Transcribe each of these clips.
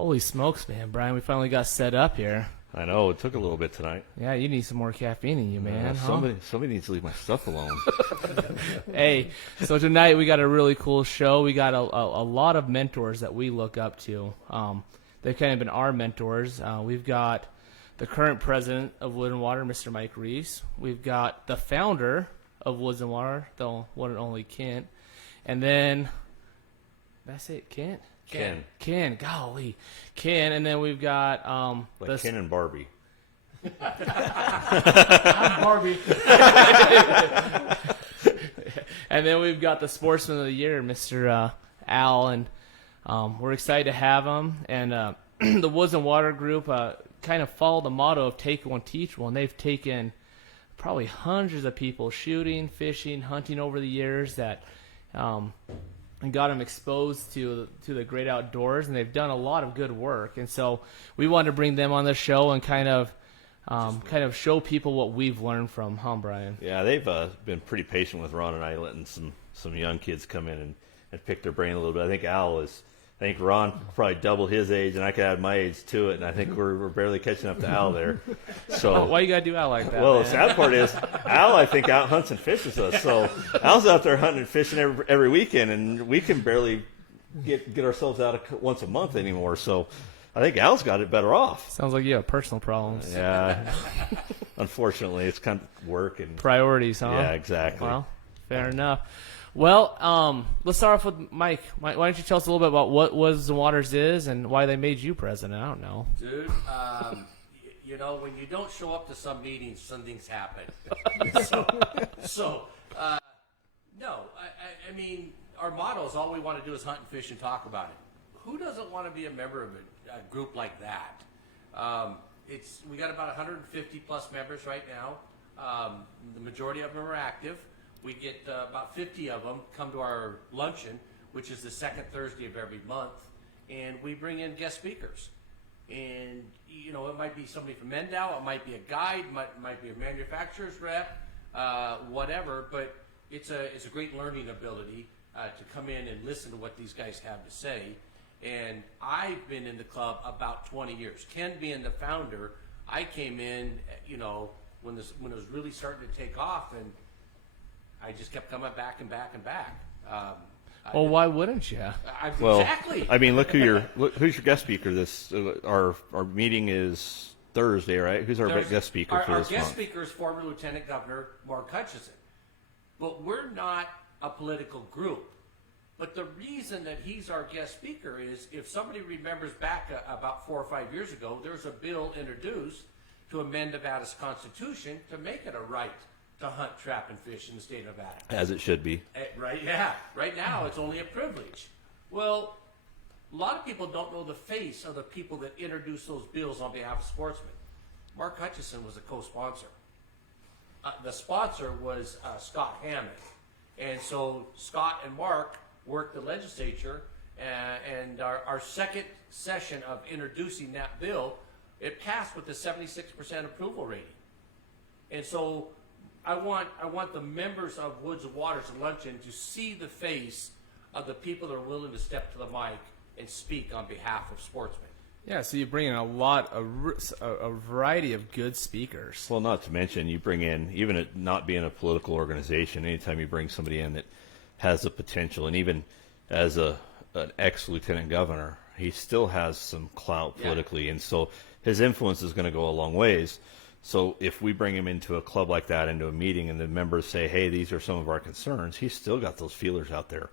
Holy smokes, man. Brian, we finally got set up here. I know, it took a little bit tonight. Yeah, you need some more caffeine in you, man. Somebody needs to leave my stuff alone. Hey, so tonight we got a really cool show. We got a lot of mentors that we look up to. They've kind of been our mentors. We've got the current president of Wood and Water, Mr. Mike Reese. We've got the founder of Woods and Water, the one and only Kent. And then, did I say it, Kent? Ken, golly. Ken, and then we've got... Ken and Barbie. I'm Barbie. And then we've got the Sportsman of the Year, Mr. Al, and we're excited to have him. And the Woods and Water group kind of follow the motto of take one, teach one. They've taken probably hundreds of people shooting, fishing, hunting over the years that... and got them exposed to the great outdoors, and they've done a lot of good work. And so we wanted to bring them on the show and kind of show people what we've learned from, Brian? Yeah, they've been pretty patient with Ron and I, letting some young kids come in and pick their brain a little bit. I think Ron probably double his age, and I could add my age to it, and I think we're barely catching up to Al there. So why you gotta do Al like that? Well, man? The sad part is Al, I think, out hunts and fishes us. So Al's out there hunting and fishing every weekend, and we can barely get ourselves out once a month anymore. So I think Al's got it better off. Sounds like you have personal problems. Yeah, unfortunately, it's kind of work and priorities, huh? Yeah, exactly. Well, fair enough. Well, let's start off with Mike. Why don't you tell us a little bit about what Woods and Waters is and why they made you president? I don't know. Dude, when you don't show up to some meetings, some things happen. I mean, our motto is all we want to do is hunt and fish and talk about it. Who doesn't want to be a member of a group like that? We got about 150 plus members right now. The majority of them are active. We get about 50 of them come to our luncheon, which is the second Thursday of every month, and we bring in guest speakers. And, it might be somebody from Mendow, it might be a guide, might be a manufacturer's rep, whatever, but it's a great learning ability to come in and listen to what these guys have to say. And I've been in the club about 20 years. Ken being the founder, I came in, when it was really starting to take off, and I just kept coming back and back and back. Well, why wouldn't you? Exactly. I mean, who's your guest speaker? Our meeting is Thursday, right? Who's our guest speaker for this month? Our guest speaker is former Lieutenant Governor Mark Hutchison. But we're not a political group. But the reason that he's our guest speaker is, if somebody remembers back about 4 or 5 years ago, there was a bill introduced to amend Nevada's Constitution to make it a right to hunt, trap, and fish in the state of Nevada. As it should be. Right, yeah. Right now, it's only a privilege. Well, a lot of people don't know the face of the people that introduced those bills on behalf of Sportsman. Mark Hutchison was a co-sponsor. The sponsor was Scott Hammond. And so Scott and Mark worked the legislature, and our second session of introducing that bill, it passed with a 76% approval rating. And so I want the members of Woods and Waters Luncheon to see the face of the people that are willing to step to the mic and speak on behalf of Sportsmen. Yeah, so you bring in a variety of good speakers. Well, not to mention, you bring in, even it not being a political organization, anytime you bring somebody in that has the potential, and even as an ex-lieutenant governor, he still has some clout politically, and so his influence is going to go a long ways. So if we bring him into a club like that, into a meeting, and the members say, hey, these are some of our concerns, he's still got those feelers out there.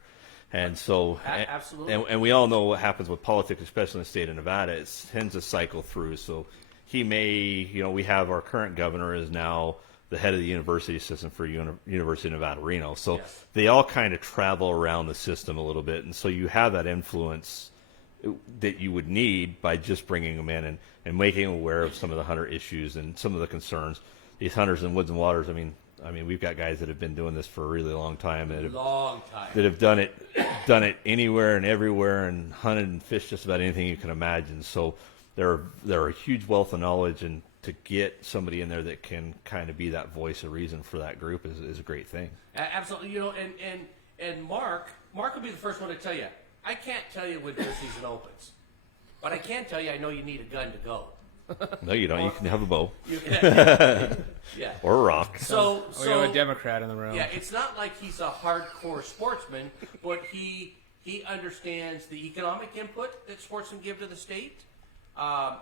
And so, absolutely. And we all know what happens with politics, especially in the state of Nevada. It tends to cycle through. So he may, we have our current governor is now the head of the university system for University of Nevada, Reno. So they all kind of travel around the system a little bit. And so you have that influence that you would need by just bringing them in and making them aware of some of the hunter issues and some of the concerns. These hunters in Woods and Waters, I mean, we've got guys that have been doing this for a really long time that have done it anywhere and everywhere and hunted and fished just about anything you can imagine. So they're a huge wealth of knowledge, and to get somebody in there that can kind of be that voice of reason for that group is a great thing. Absolutely, and Mark will be the first one to tell you, I can't tell you when deer season opens. But I can tell you, I know you need a gun to go. No, you don't. You can have a bow You can, yeah. or a rock. So We have a Democrat in the room. yeah, it's not like he's a hardcore sportsman, but he understands the economic input that sportsmen give to the state. I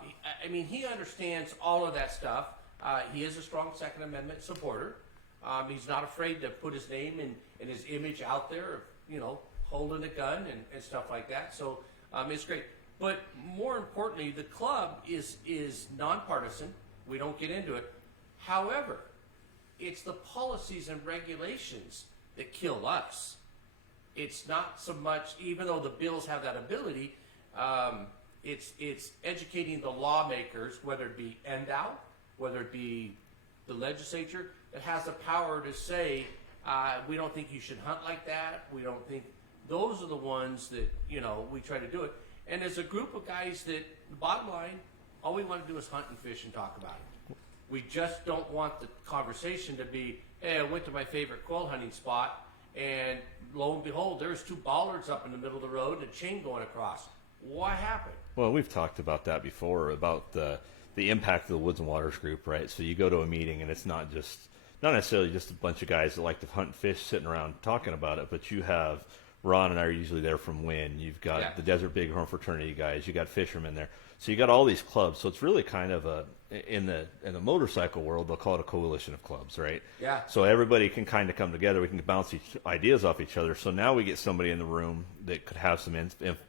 mean, he understands all of that stuff. He is a strong Second Amendment supporter. He's not afraid to put his name and his image out there, holding a gun and stuff like that. So it's great. But more importantly, the club is nonpartisan. We don't get into it. However, it's the policies and regulations that kill us. It's not so much, even though the bills have that ability, it's educating the lawmakers, whether it be NDOW, whether it be the legislature, that has the power to say, we don't think you should hunt like that. We don't think those are the ones that, we try to do it. And as a group of guys that, the bottom line, all we want to do is hunt and fish and talk about it. We just don't want the conversation to be, hey, I went to my favorite quail hunting spot, and lo and behold, there's 2 bollards up in the middle of the road and a chain going across. What happened? Well, we've talked about that before, about the impact of the Woods and Waters group, right? So you go to a meeting, and it's not necessarily just a bunch of guys that like to hunt and fish sitting around talking about it, but you have Ron and I are usually there from Wynn. You've got the Desert Bighorn Fraternity guys. You got fishermen there. So you got all these clubs. So it's really kind of in the motorcycle world, they'll call it a coalition of clubs, right? Yeah. So everybody can kind of come together. We can bounce ideas off each other. So now we get somebody in the room that could have some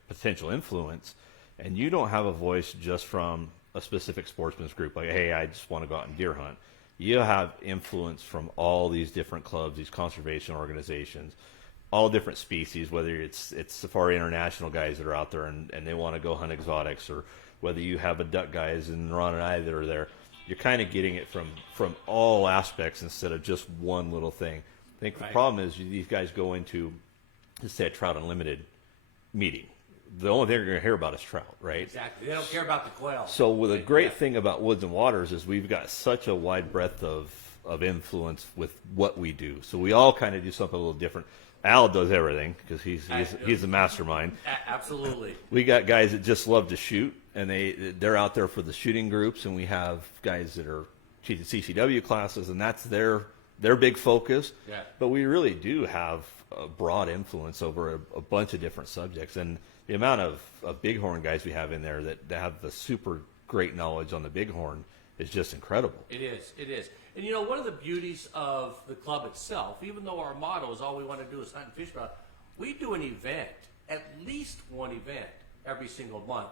potential influence, and you don't have a voice just from a specific sportsman's group. Like, hey, I just want to go out and deer hunt. You have influence from all these different clubs, these conservation organizations, all different species, whether it's Safari International guys that are out there and they want to go hunt exotics, or whether you have a duck guys and Ron and I that are there. You're kind of getting it from all aspects instead of just one little thing. I think the problem is these guys go into, let's say, a Trout Unlimited meeting. The only thing they're going to hear about is trout, right? Exactly. They don't care about the quail. So the great thing about Woods and Waters is we've got such a wide breadth of influence with what we do. So we all kind of do something a little different. Al does everything because he's the mastermind. Absolutely. We got guys that just love to shoot, and they're out there for the shooting groups, and we have guys that are teaching CCW classes, and that's their big focus. Yeah. But we really do have a broad influence over a bunch of different subjects, and the amount of bighorn guys we have in there that have the super great knowledge on the bighorn is just incredible. It is. And one of the beauties of the club itself, even though our motto is all we want to do is hunt and fish, we do an event, at least one event, every single month,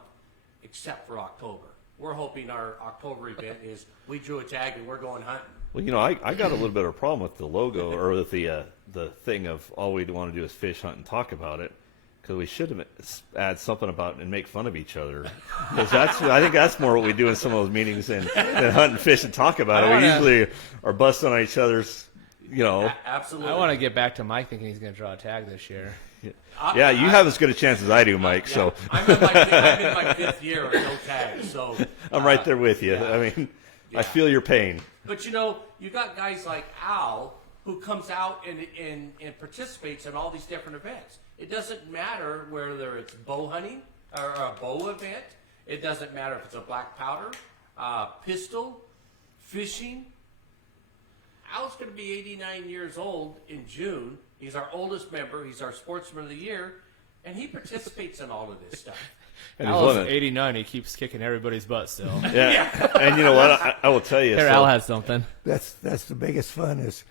except for October. We're hoping our October event is we drew a tag and we're going hunting. Well, I got a little bit of a problem with the logo or with the thing of all we want to do is fish, hunt, and talk about it. Because we should have add something about and make fun of each other. Because I think that's more what we do in some of those meetings than hunt and fish and talk about it. We usually are busting on each other's, Absolutely. I want to get back to Mike thinking he's going to draw a tag this year. Yeah, you have as good a chance as I do, Mike. Yeah. So I'm in my 5th year of no tag. So I'm right there with you. Yeah. I mean, I feel your pain. But you got guys like Al who comes out and participates in all these different events. It doesn't matter whether it's bow hunting or a bow event. It doesn't matter if it's a black powder, pistol, fishing. Al's going to be 89 years old in June. He's our oldest member. He's our Sportsman of the Year, and he participates in all of this stuff. And Al's 89. He keeps kicking everybody's butt still. Yeah. And you know what? I will tell you. There, Al has something. That's the biggest fun is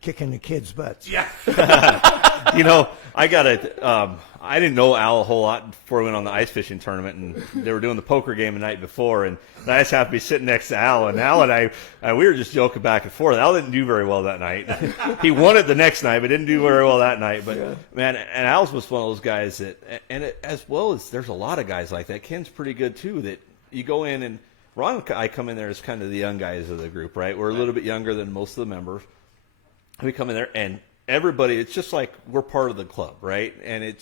kicking the kids' butts. Yeah. I didn't know Al a whole lot before we went on the ice fishing tournament, and they were doing the poker game the night before, and I just happened to be sitting next to Al, and Al and I, we were just joking back and forth. Al didn't do very well that night. He won it the next night, but didn't do very well that night. But man, and Al's was one of those guys that, as well as there's a lot of guys like that. Ken's pretty good too. That you go in and Ron and I come in there as kind of the young guys of the group, right? We're a little bit younger than most of the members. We come in there and everybody, it's just like we're part of the club, right? And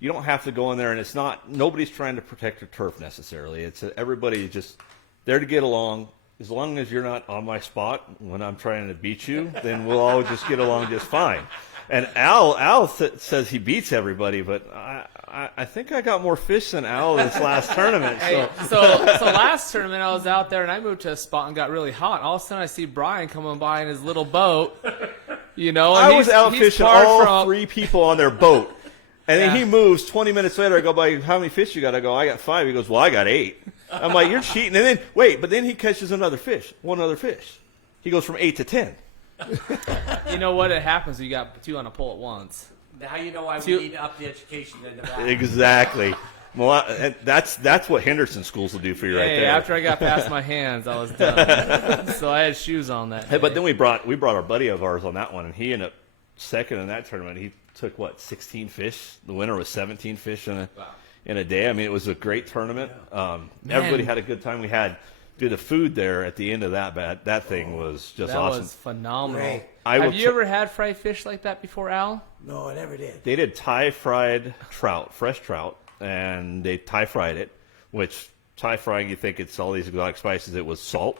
you don't have to go in there, and it's not, nobody's trying to protect your turf necessarily. It's everybody just there to get along. As long as you're not on my spot when I'm trying to beat you, then we'll all just get along just fine. And Al says he beats everybody, but I think I got more fish than Al this last tournament. Hey, So so last tournament I was out there and I moved to a spot and got really hot. All of a sudden I see Brian coming by in his little boat. You know, and I was out he's fishing far all from- 3 people on their boat. And then Yeah. he moves. 20 minutes later, I go by, how many fish you got? I go, I got 5. He goes, well, I got 8. I'm like, you're cheating. And then, but then he catches one other fish. He goes from 8 to 10. You know what? It happens when you got 2 on a pole at once. Now you know why See- we need to up the education in Nevada. Exactly. Well, and that's what Henderson schools will do for you right Hey, there. after I got past my hands, I was done. So I had shoes on that Hey, day. but then we brought our buddy of ours on that one, and he ended up second in that tournament. He took 16 fish. The winner was 17 fish in a day. I mean, it was a great tournament. Everybody had a good time. We had the food there at the end of that thing was just that awesome. was phenomenal. Great. Have you ever had fried fish like that before, Al? No, I never did. They did Thai fried trout, fresh trout, and they Thai fried it. Which Thai frying, you think it's all these exotic spices. It was salt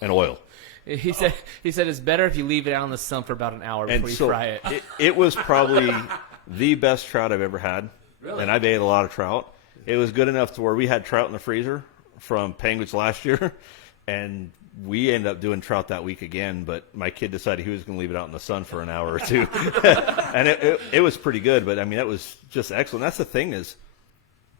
and oil. He said it's better if you leave it out in the sun for about an hour before And you so fry it. it was probably the best trout I've ever had. Really? And I've ate a lot of trout. It was good enough to where we had trout in the freezer from Penguins last year, and we ended up doing trout that week again. But my kid decided he was going to leave it out in the sun for an hour or two, and it was pretty good. But I mean, that was just excellent. That's the thing is,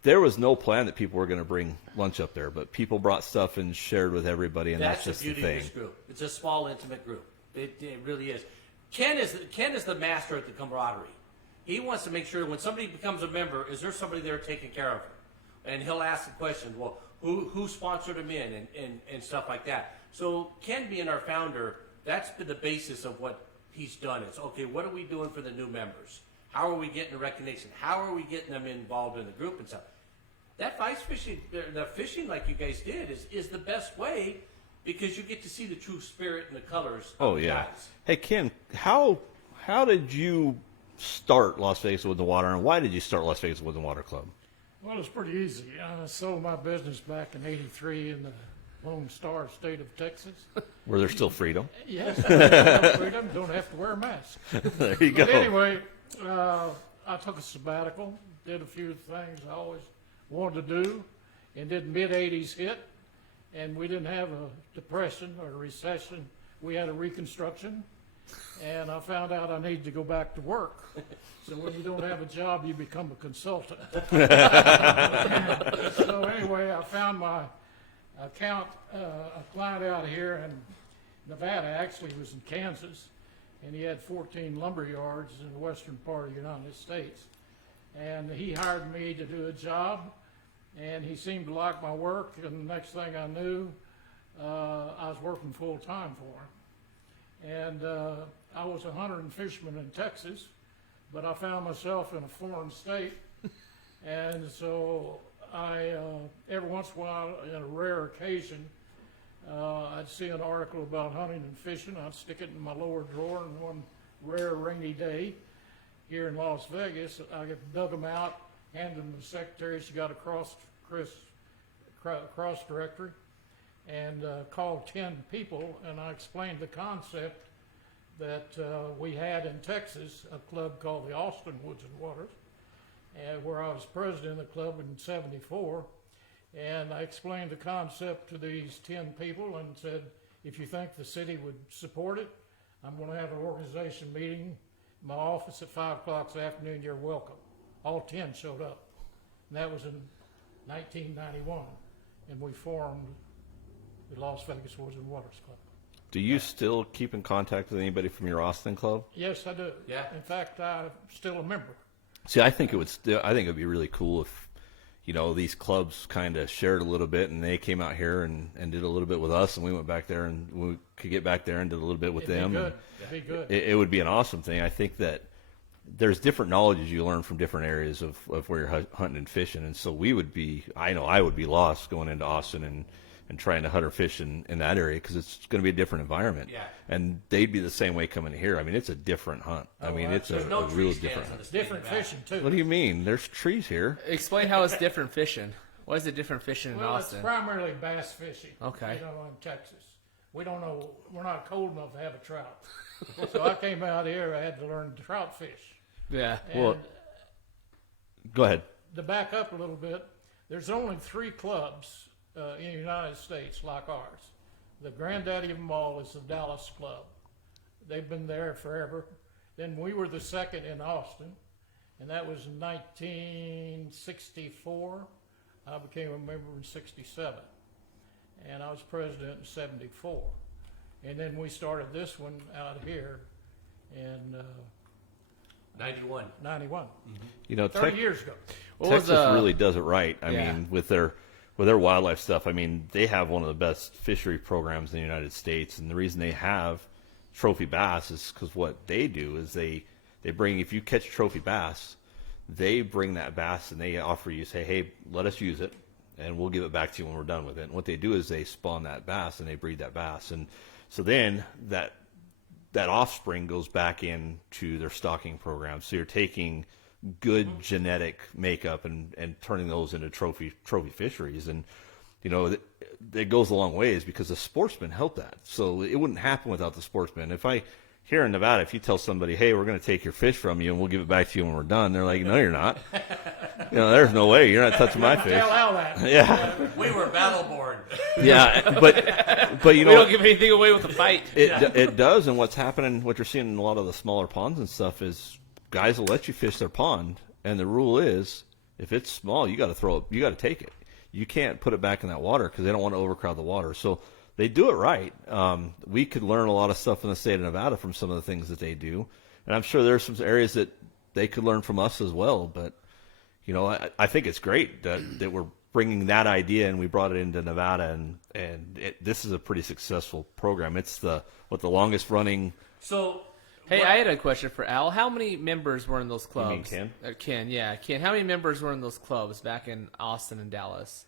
there was no plan that people were going to bring lunch up there, but people brought stuff and shared with everybody, and that's just the beauty the thing. of this group. It's a small, intimate group. It really is. Ken is the master at the camaraderie. He wants to make sure when somebody becomes a member, is there somebody there taking care of them? And he'll ask the question, well, who sponsored them in and stuff like that. So Ken being our founder, that's been the basis of what he's done. It's, okay, what are we doing for the new members? How are we getting the recognition? How are we getting them involved in the group and stuff? That ice fishing, the fishing like you guys did, is the best way because you get to see the true spirit and the colors. Oh of the yeah. guys. Hey Ken, how did you start Las Vegas Woods and Water, and why did you start Las Vegas Woods and Water Club? Well, it's pretty easy. I sold my business back in '83 in the Lone Star state of Texas. Were there still freedom? Yes, freedom, don't have to wear a mask. There you go. But anyway, I took a sabbatical, did a few things I always wanted to do, and then mid-'80s hit, and we didn't have a depression or a recession. We had a reconstruction, and I found out I needed to go back to work. So when you don't have a job, you become a consultant. So anyway, I found my a client out here in Nevada, actually was in Kansas, and he had 14 lumber yards in the western part of the United States. And he hired me to do a job, and he seemed to like my work, and the next thing I knew, I was working full time for him. And I was a hunter and fisherman in Texas, but I found myself in a foreign state, and so I, every once in a while, in a rare occasion, I'd see an article about hunting and fishing. I'd stick it in my lower drawer, and one rare rainy day here in Las Vegas, I dug them out, handed them to the secretary. She got a cross directory, and called 10 people, and I explained the concept that we had in Texas, a club called the Austin Woods and Waters, and where I was president of the club in '74. And I explained the concept to these 10 people and said, if you think the city would support it, I'm going to have an organization meeting in my office at 5 o'clock this afternoon. You're welcome. All 10 showed up. And that was in 1991. And we formed the Las Vegas Woods and Waters Club. Do you still keep in contact with anybody from your Austin club? Yes, I do. Yeah. In fact, I'm still a member. See, I think it'd be really cool if, these clubs kind of shared a little bit, and they came out here and did a little bit with us, and we went back there, and we could get back there and did a little bit with them. It'd be good. It would be an awesome thing. I think that there's different knowledges you learn from different areas of where you're hunting and fishing, and so I know I would be lost going into Austin and trying to hunt or fish in that area because it's going to be a different environment. Yeah. And they'd be the same way coming here. I mean, it's a different hunt. It's There's a no tree real stands different in hunt. the state of Different Nevada. fishing, too. What do you mean? There's trees here. Explain how it's different fishing. Why is it different fishing in Well, Austin? it's primarily bass fishing. Okay. In Texas. We don't know, we're not cold enough to have a trout. So I came out here, I had to learn to trout fish. Yeah. And Well, go ahead. to back up a little bit, there's only 3 clubs in the United States like ours. The granddaddy of them all is the Dallas Club. They've been there forever. Then we were the second in Austin, and that was in 1964. I became a member in 67, and I was president in 74. And then we started this one out here in 91. 91, You know, 30 years ago. Texas really does it right. I Yeah. mean, with their wildlife stuff, I mean, they have one of the best fishery programs in the United States, and the reason they have trophy bass is because what they do is they bring, if you catch trophy bass, they bring that bass and they offer you, say, hey, let us use it, and we'll give it back to you when we're done with it. And what they do is they spawn that bass and they breed that bass, and so then that offspring goes back into their stocking program. So you're taking good genetic makeup and turning those into trophy fisheries. And, you know, it goes a long ways because the Sportsman helped that. So it wouldn't happen without the Sportsman. Here in Nevada, if you tell somebody, hey, we're going to take your fish from you and we'll give it back to you when we're done, they're like, no, you're not. You know, there's no way. You're not touching my fish. Tell Al that. Yeah. We were battle born. Yeah. But you know, We don't give anything away with the fight. it does, and what's happening, what you're seeing in a lot of the smaller ponds and stuff is guys will let you fish their pond, and the rule is if it's small, you got to throw it, you got to take it. You can't put it back in that water because they don't want to overcrowd the water. So they do it right. We could learn a lot of stuff in the state of Nevada from some of the things that they do, and I'm sure there's some areas that they could learn from us as well. But you know, I think it's great that we're bringing that idea and we brought it into Nevada, and this is a pretty successful program. It's the longest running. So, Hey, I had a question for Al. How many members were in those clubs? mean Ken? Ken, yeah, Ken. How many members were in those clubs back in Austin and Dallas?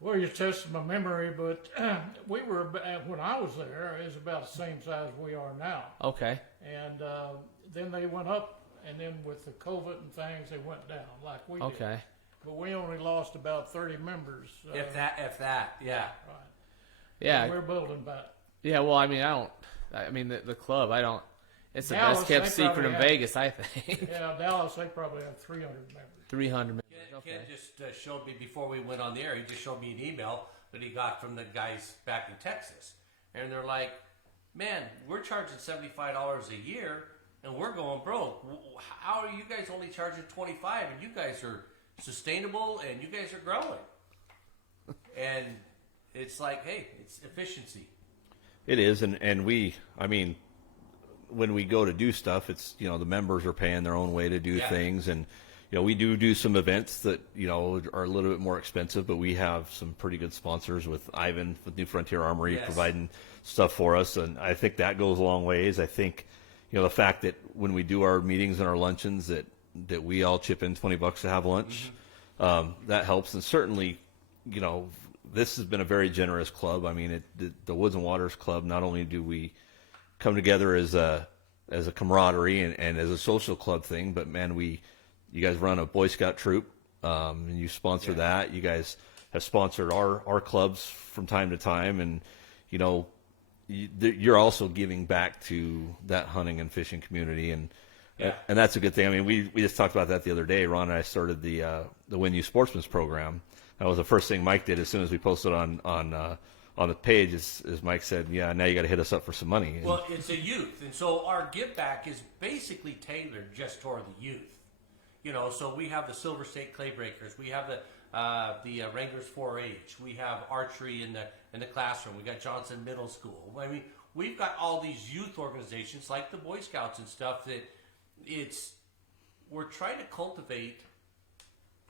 Well, you're testing my memory, but we were, when I was there, it was about the same size we are now. Okay. And then they went up, and then with the COVID and things, they went down like we did. Okay. But we only lost about 30 members. if that, yeah. Right. Yeah. And we're building back. Yeah. Well, I mean, the club. It's the Dallas, best kept they secret probably in have- Vegas, I think. Yeah, Dallas, they probably have 300 members. 300 members. Ken Okay. just showed me before we went on the air. He just showed me an email that he got from the guys back in Texas, and they're like, "Man, we're charging $75 a year, and we're going broke. How are you guys only charging $25? And you guys are sustainable, and you guys are growing." And it's like, hey, it's efficiency. It is, and we, I mean, when we go to do stuff, it's, you know, the members are paying their own way to do Yeah. things, and you know, we do some events that, you know, are a little bit more expensive, but we have some pretty good sponsors with Ivan with New Frontier Armory Yes. providing stuff for us, and I think that goes a long ways. I think, you know, the fact that when we do our meetings and our luncheons that we all chip in $20 to have lunch, that helps, and certainly, you know, this has been a very generous club. I mean, the Woods and Waters Club, not only do we come together as a camaraderie and as a social club thing, but man, you guys run a Boy Scout troop, and you sponsor that. You guys have sponsored our clubs from time to time, and you know, you're also giving back to that hunting and fishing community, and that's a good thing. I mean, we just talked about that the other day. Ron and I started the Win You Sportsman's program. That was the first thing Mike did as soon as we posted on the page. Is Mike said, "Yeah, now you got to hit us up for some money." And Well, it's a youth, and so our give back is basically tailored just toward the youth. You know, so we have the Silver State Clay Breakers, we have the Wranglers 4-H, we have archery in the classroom, we got Johnson Middle School. I mean, we've got all these youth organizations like the Boy Scouts and stuff that we're trying to cultivate.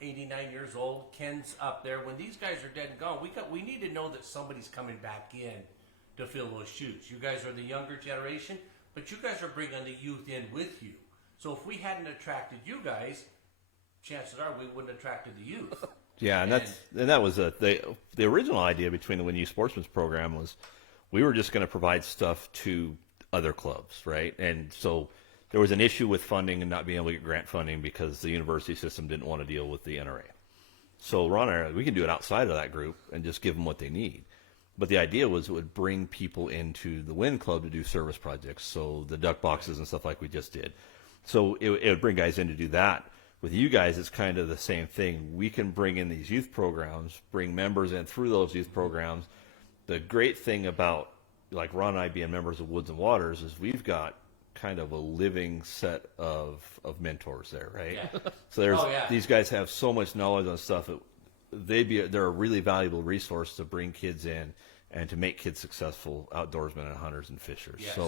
89 years old, Ken's up there. When these guys are dead and gone, we need to know that somebody's coming back in to fill those shoes. You guys are the younger generation, but you guys are bringing the youth in with you. So if we hadn't attracted you guys, chances are we wouldn't have attracted the youth. yeah, and that was the original idea between the Win You Sportsman's program was we were just going to provide stuff to other clubs, right? And so there was an issue with funding and not being able to get grant funding because the university system didn't want to deal with the NRA. So Ron and I, we can do it outside of that group and just give them what they need. But the idea was it would bring people into the Win Club to do service projects, so the duck boxes and stuff like we just did. So it would bring guys in to do that. with you guys, it's kind of the same thing. We can bring in these youth programs, bring members in through those youth programs. The great thing about, like Ron and I being members of Woods and Waters, is we've got kind of a living set of mentors there, right? Yeah. So there's yeah. these guys have so much knowledge on stuff that they're a really valuable resource to bring kids in and to make kids successful outdoorsmen and hunters and fishers. Yes.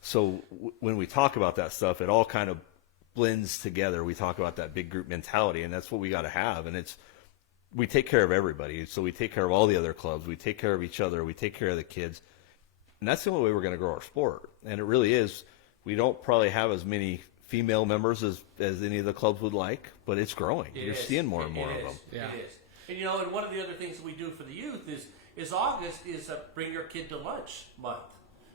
So when we talk about that stuff, it all kind of blends together. We talk about that big group mentality, and that's what we got to have. And we take care of everybody. So we take care of all the other clubs. We take care of each other. We take care of the kids. And that's the only way we're going to grow our sport. And it really is. We don't probably have as many female members as any of the clubs would like, but it's growing. You're seeing more and more of them. Yeah. It is. And you know, and one of the other things that we do for the youth is August is Bring Your Kid to Lunch month.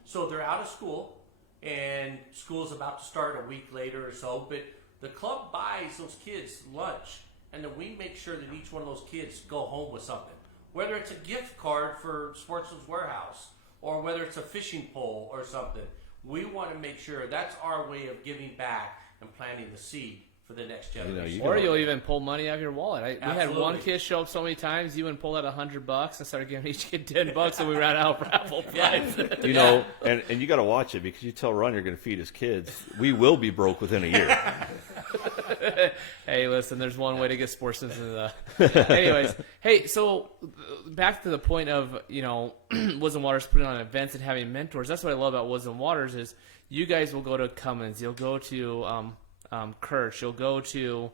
So they're out of school, and school's about to start a week later or so, but the club buys those kids lunch, and then we make sure that each one of those kids go home with something. Whether it's a gift card for Sportsman's Warehouse, or whether it's a fishing pole or something, we want to make sure that's our way of giving back and planting the seed for the next generation. Or you'll even pull money out of your wallet. We had Absolutely. one kid show up so many times, you would pull out $100 and started giving each kid $10, and we ran out of raffle prizes. You know, and you got to watch it, because you tell Ron you're going to feed his kids, we will be broke within a year. Hey, listen, there's one way to get Sportsman into the... Anyways, hey, so back to the point of, Woods and Waters putting on events and having mentors. That's what I love about Woods and Waters is you guys will go to Cummins, you'll go to Kirch, you'll go to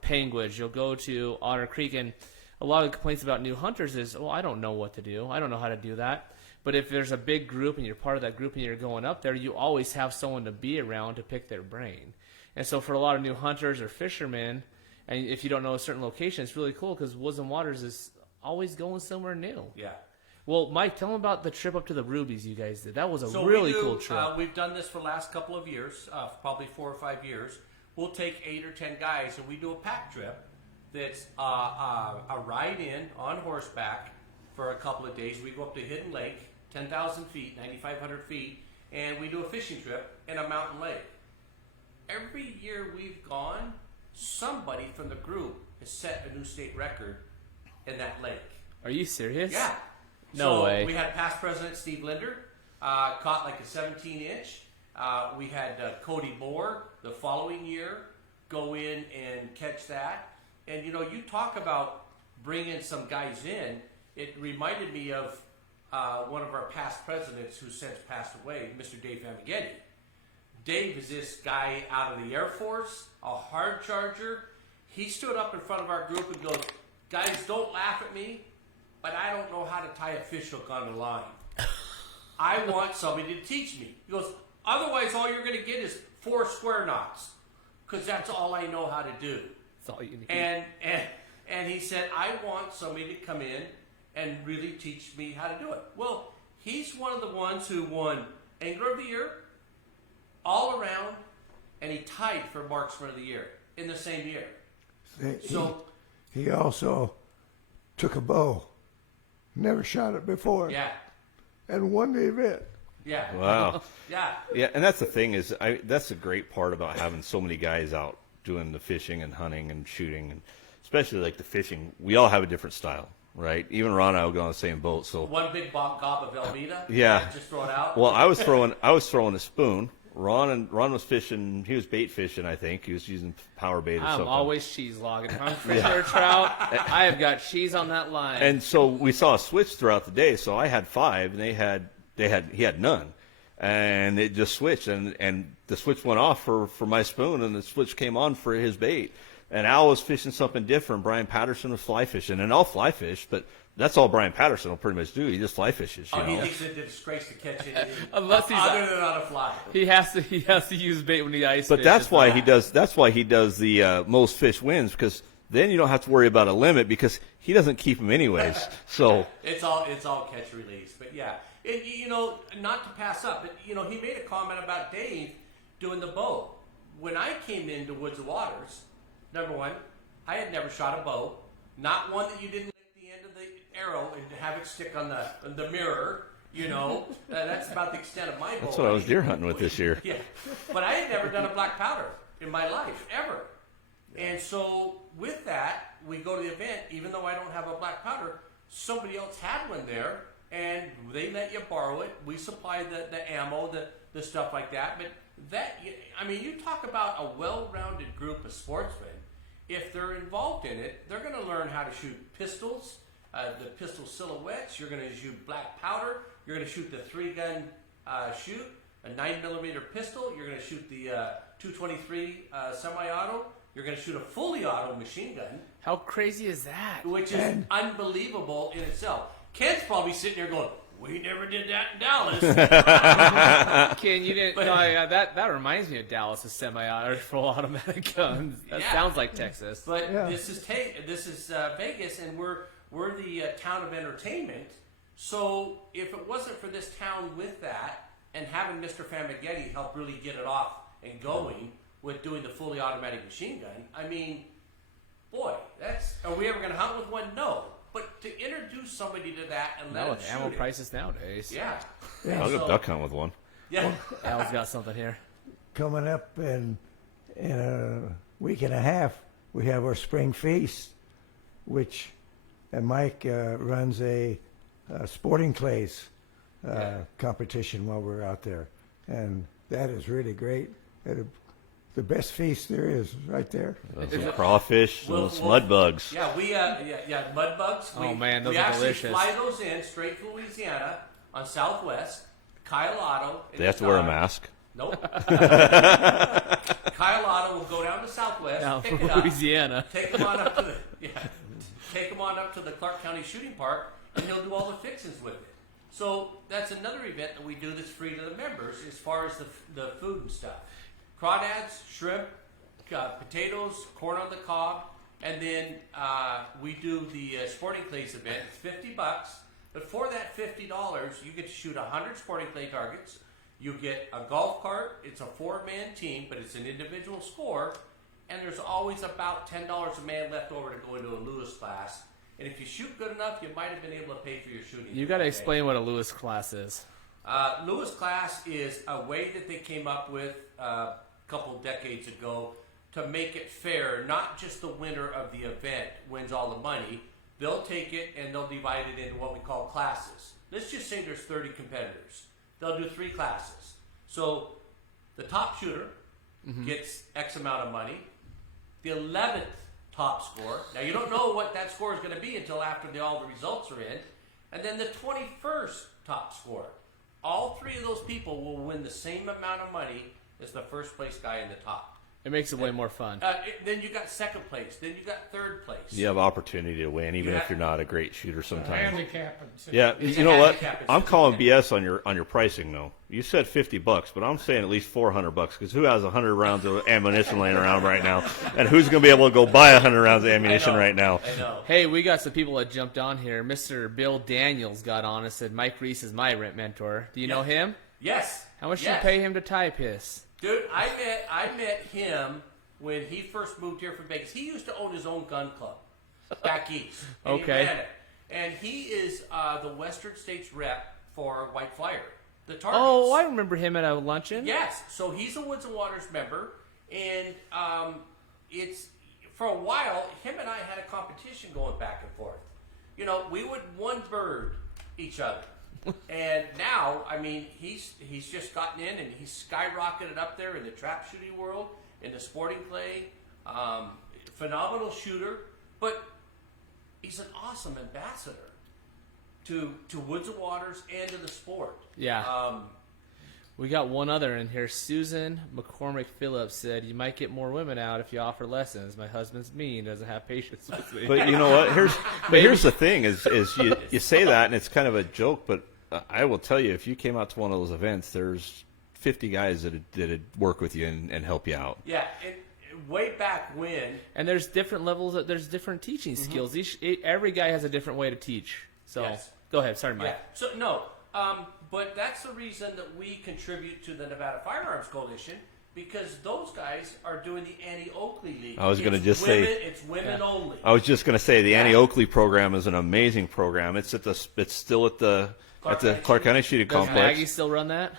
Penguins, you'll go to Otter Creek, and a lot of the complaints about new hunters is, I don't know what to do. I don't know how to do that. But if there's a big group and you're part of that group and you're going up there, you always have someone to be around to pick their brain. And so for a lot of new hunters or fishermen, and if you don't know a certain location, it's really cool because Woods and Waters is always going somewhere new. Yeah. Well, Mike, tell them about the trip up to the Rubies you guys did. That was a So really cool trip. We've done this for the last couple of years, probably 4 or 5 years. We'll take 8 or 10 guys, and we do a pack trip that's a ride in on horseback for a couple of days. We go up to Hidden Lake, 10,000 feet, 9,500 feet, and we do a fishing trip in a mountain lake. Every year we've gone, somebody from the group has set a new state record in that lake. Are you serious? Yeah. No way. We had past president Steve Linder, caught like a 17-inch. We had Cody Moore the following year go in and catch that. And, you talk about bringing some guys in. It reminded me of one of our past presidents who since passed away, Mr. Dave Amaghetti. Dave is this guy out of the Air Force, a hard charger. He stood up in front of our group and goes, guys, don't laugh at me, but I don't know how to tie a fish hook on the line. I want somebody to teach me. He goes, otherwise all you're going to get is 4 square knots, because that's all I know how to do. That's all you need. And he said, I want somebody to come in and really teach me how to do it. Well, he's one of the ones who won Angler of the Year, all around, and he tied for Marksman of the Year in the same year. He also took a bow, never shot it before, Yeah, and won the event. yeah. Wow. Yeah. Yeah, and that's the thing is, that's the great part about having so many guys out doing the fishing and hunting and shooting, and especially like the fishing. We all have a different style, right? Even Ron and I will go on the same boat. So One big gob of Elmita. Yeah. Just throw it out. well, I was throwing a spoon. Ron was fishing. He was bait fishing, I think. He was using power bait or I'm something. always cheese logging. If I'm fishing or trout, I have got cheese on that line. And so we saw a switch throughout the day. So I had 5, and he had none, and it just switched, and the switch went off for my spoon, and the switch came on for his bait. And Al was fishing something different. Brian Patterson was fly fishing, and I'll fly fish, but that's all Brian Patterson will pretty much do. He just fly fishes. You He know? thinks it's a disgrace to catch it Unless he's- other than on a fly. he has to use bait when he ice But fishes. that's why he does. That's why he does the most fish wins, because then you don't have to worry about a limit, because he doesn't keep them anyways. So It's all catch release. But yeah, not to pass up, but he made a comment about Dave doing the bow. When I came into Woods and Waters, number one, I had never shot a bow, not one that you didn't lick the end of the arrow and have it stick on the mirror. That's about the extent of my bow. that's what I was deer hunting with this year. Yeah, but I had never done a black powder in my life ever. And so with that, we go to the event, even though I don't have a black powder, somebody else had one there, and they let you borrow it. We supply the ammo, the stuff like that. But that, I mean, you talk about a well-rounded group of sportsmen. If they're involved in it, they're going to learn how to shoot pistols, the pistol silhouettes. You're going to shoot black powder. You're going to shoot the 3-gun shoot, a 9mm pistol. You're going to shoot the 223 semi-auto. You're going to shoot a fully auto machine gun. How crazy is that? Which is unbelievable in itself. Ken's probably sitting there going, "We never did that in Dallas." Ken, you didn't. No, yeah, that reminds me of Dallas' semi-auto full automatic guns. That sounds like Texas. But this is Vegas, and we're the town of entertainment. So if it wasn't for this town with that, and having Mr. Famagetti help really get it off and going with doing the fully automatic machine gun, I mean, boy, are we ever going to hunt with one? No. But to introduce somebody to that and let them with shoot ammo it, prices nowadays. yeah. I'll go duck hunt with one. Yeah. Al's got something here. Coming up in a week and a half, we have our spring feast, which Mike runs a sporting clays competition while we're out there, and that is really great. The best feast there is right there. Some crawfish, some mud bugs. Yeah, we mud bugs. Oh, man, those we are actually delicious. fly those in straight to Louisiana on Southwest. Kyle Otto. They have to wear a mask. Nope. Kyle Otto will go down to Southwest, Down pick from it up, Louisiana. take them on up to the Clark County Shooting Park, and he'll do all the fixings with it. So that's another event that we do that's free to the members as far as the food and stuff. Crawdads, shrimp, potatoes, corn on the cob, and then we do the sporting clays event. It's $50, but for that $50, you get to shoot 100 sporting clay targets. You get a golf cart. It's a 4-man team, but it's an individual score, and there's always about $10 a man left over to go into a Lewis class. And if you shoot good enough, you might have been able to pay for your shooting. You got to explain what a Lewis class is. Lewis class is a way that they came up with a couple decades ago to make it fair. Not just the winner of the event wins all the money. They'll take it and they'll divide it into what we call classes. Let's just say there's 30 competitors. They'll do 3 classes. So the top shooter gets X amount of money. The 11th top score. Now you don't know what that score is going to be until after all the results are in. And then the 21st top score. All 3 of those people will win the same amount of money as the first place guy in the top. It makes it way more fun. Then you got second place. Then you got third place. You have opportunity to win, even if you're not a great shooter sometimes. Handicapping. Yeah, It's you a know what? handicap. I'm calling BS on your pricing though. You said $50, but I'm saying at least $400 because who has 100 rounds of ammunition laying around right now, and who's going to be able to go buy 100 rounds of ammunition right now? I know. Hey, we got some people that jumped on here. Mr. Bill Daniels got on and said Mike Reese is my rent mentor. Do you know him? Yes. How much did Yes. you pay him to tie piss? Dude, I met him when he first moved here from Vegas. He used to own his own gun club back east. And Okay. He ran it. And he is the Western States rep for White Flyer, the targets. Oh, I remember him at a luncheon. Yes. So he's a Woods and Waters member, and it's for a while him and I had a competition going back and forth. You know, we would one bird each other. And now, I mean, he's just gotten in and he's skyrocketed up there in the trap shooting world, in the sporting clay, phenomenal shooter, but he's an awesome ambassador to Woods and Waters and to the sport. Yeah. We got one other in here. Susan McCormick Phillips said, "You might get more women out if you offer lessons. My husband's mean, doesn't have patience with me." But you know what? Here's the thing: is you say that and it's kind of a joke, but I will tell you, if you came out to one of those events, there's 50 guys that'd work with you and help you out. Yeah, way back when. And there's different levels. There's different teaching skills. Every guy has a different way to teach. So Yes. Go ahead. Sorry, Mike. Yeah. So no, but that's the reason that we contribute to the Nevada Firearms Coalition, because those guys are doing the Annie Oakley League. I was gonna It's just women, say- it's women only. I was just going to say the Annie Oakley program is an amazing program. It's still at the Clark County Clark County Shooting Does Complex. Maggie still run that?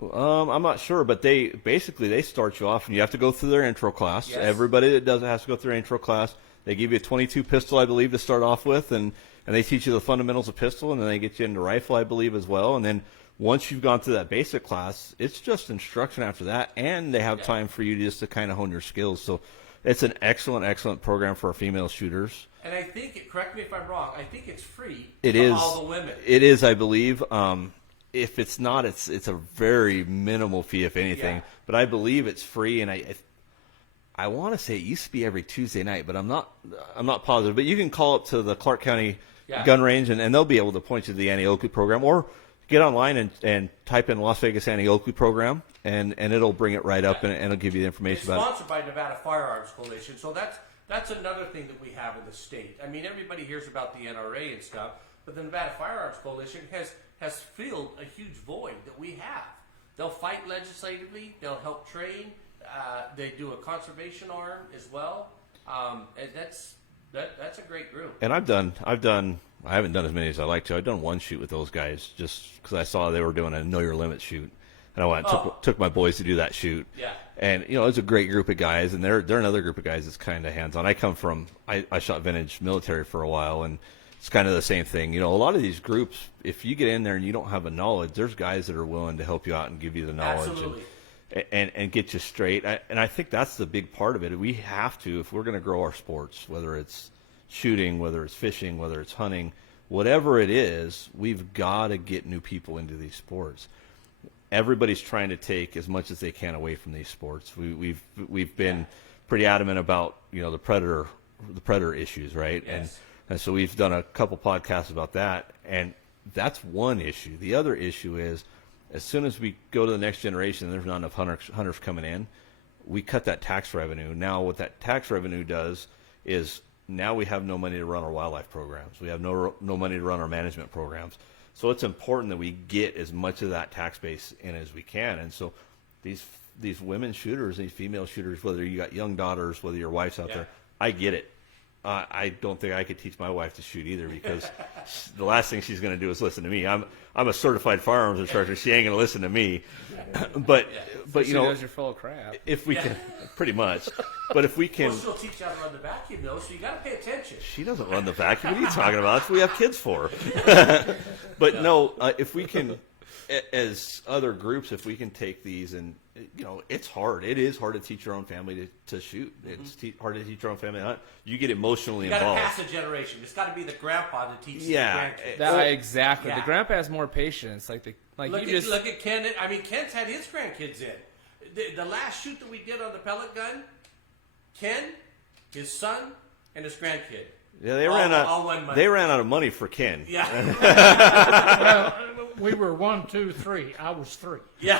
I'm not sure, but they start you off, and you have to go through their intro class. Yes. Everybody that does it has to go through their intro class. They give you a .22 pistol, I believe, to start off with, and they teach you the fundamentals of pistol, and then they get you into rifle, I believe, as well. And then once you've gone through that basic class, it's just instruction after that, and they have time for you just to kind of hone your skills. So it's an excellent program for our female shooters. And I think, correct me if I'm wrong, I think it's free It for is. all the women. It is, I believe. If it's not, it's a very minimal fee, if anything. Yeah. But I believe it's free, and I want to say it used to be every Tuesday night, but I'm not positive. But you can call up to the Clark County gun range, and they'll be able to point you to the Annie-Oakley program, or get online and type in Las Vegas Annie-Oakley program, and it'll bring it right up, and it'll give you the information It's about it. sponsored by Nevada Firearms Coalition, so that's another thing that we have in the state. I mean, everybody hears about the NRA and stuff, but the Nevada Firearms Coalition has filled a huge void that we have. They'll fight legislatively. They'll help train. They do a conservation arm as well, and that's a great group. And I haven't done as many as I like to. I've done one shoot with those guys just because I saw they were doing a Know Your Limit shoot, and I went and took my boys to do that shoot. Yeah. And it's a great group of guys, and they're another group of guys that's kind of hands on. I shot vintage military for a while, and it's kind of the same thing. A lot of these groups, if you get in there and you don't have the knowledge, there's guys that are willing to help you out and give you the knowledge. Absolutely. And get you straight. And I think that's the big part of it. We have to, if we're going to grow our sports, whether it's shooting, whether it's fishing, whether it's hunting, whatever it is, we've got to get new people into these sports. Everybody's trying to take as much as they can away from these sports. We've been pretty adamant about the predator issues, right? Yes. And so we've done a couple podcasts about that, and that's one issue. The other issue is, as soon as we go to the next generation and there's not enough hunters coming in, we cut that tax revenue. Now what that tax revenue does is now we have no money to run our wildlife programs. We have no money to run our management programs. So it's important that we get as much of that tax base in as we can. And so these women shooters, these female shooters, whether you got young daughters, whether your wife's out there, I get it. I don't think I could teach my wife to shoot either, because the last thing she's going to do is listen to me. I'm a certified firearms instructor. She ain't going to listen to me. But She knows you're full of crap. if we can, pretty much. But if we can, Well, she'll teach you how to run the vacuum, though, so you got to pay attention. she doesn't run the vacuum. What are you talking about? That's what we have kids for. But no, if we can, as other groups, if we can take these and, it's hard. It is hard to teach your own family to shoot. It's hard to teach your own family to hunt. You get emotionally You got to involved. pass a generation. It's got to be the grandpa that teaches Yeah. the grandkids. Exactly. Yeah. The grandpa has more patience. Look at Ken. I mean, Ken's had his grandkids in. The last shoot that we did on the pellet gun, Ken, his son, and his grandkid. Yeah, they all one money. They ran out of money for Ken. Yeah. Well, we were 1, 2, 3. I was 3. Yeah.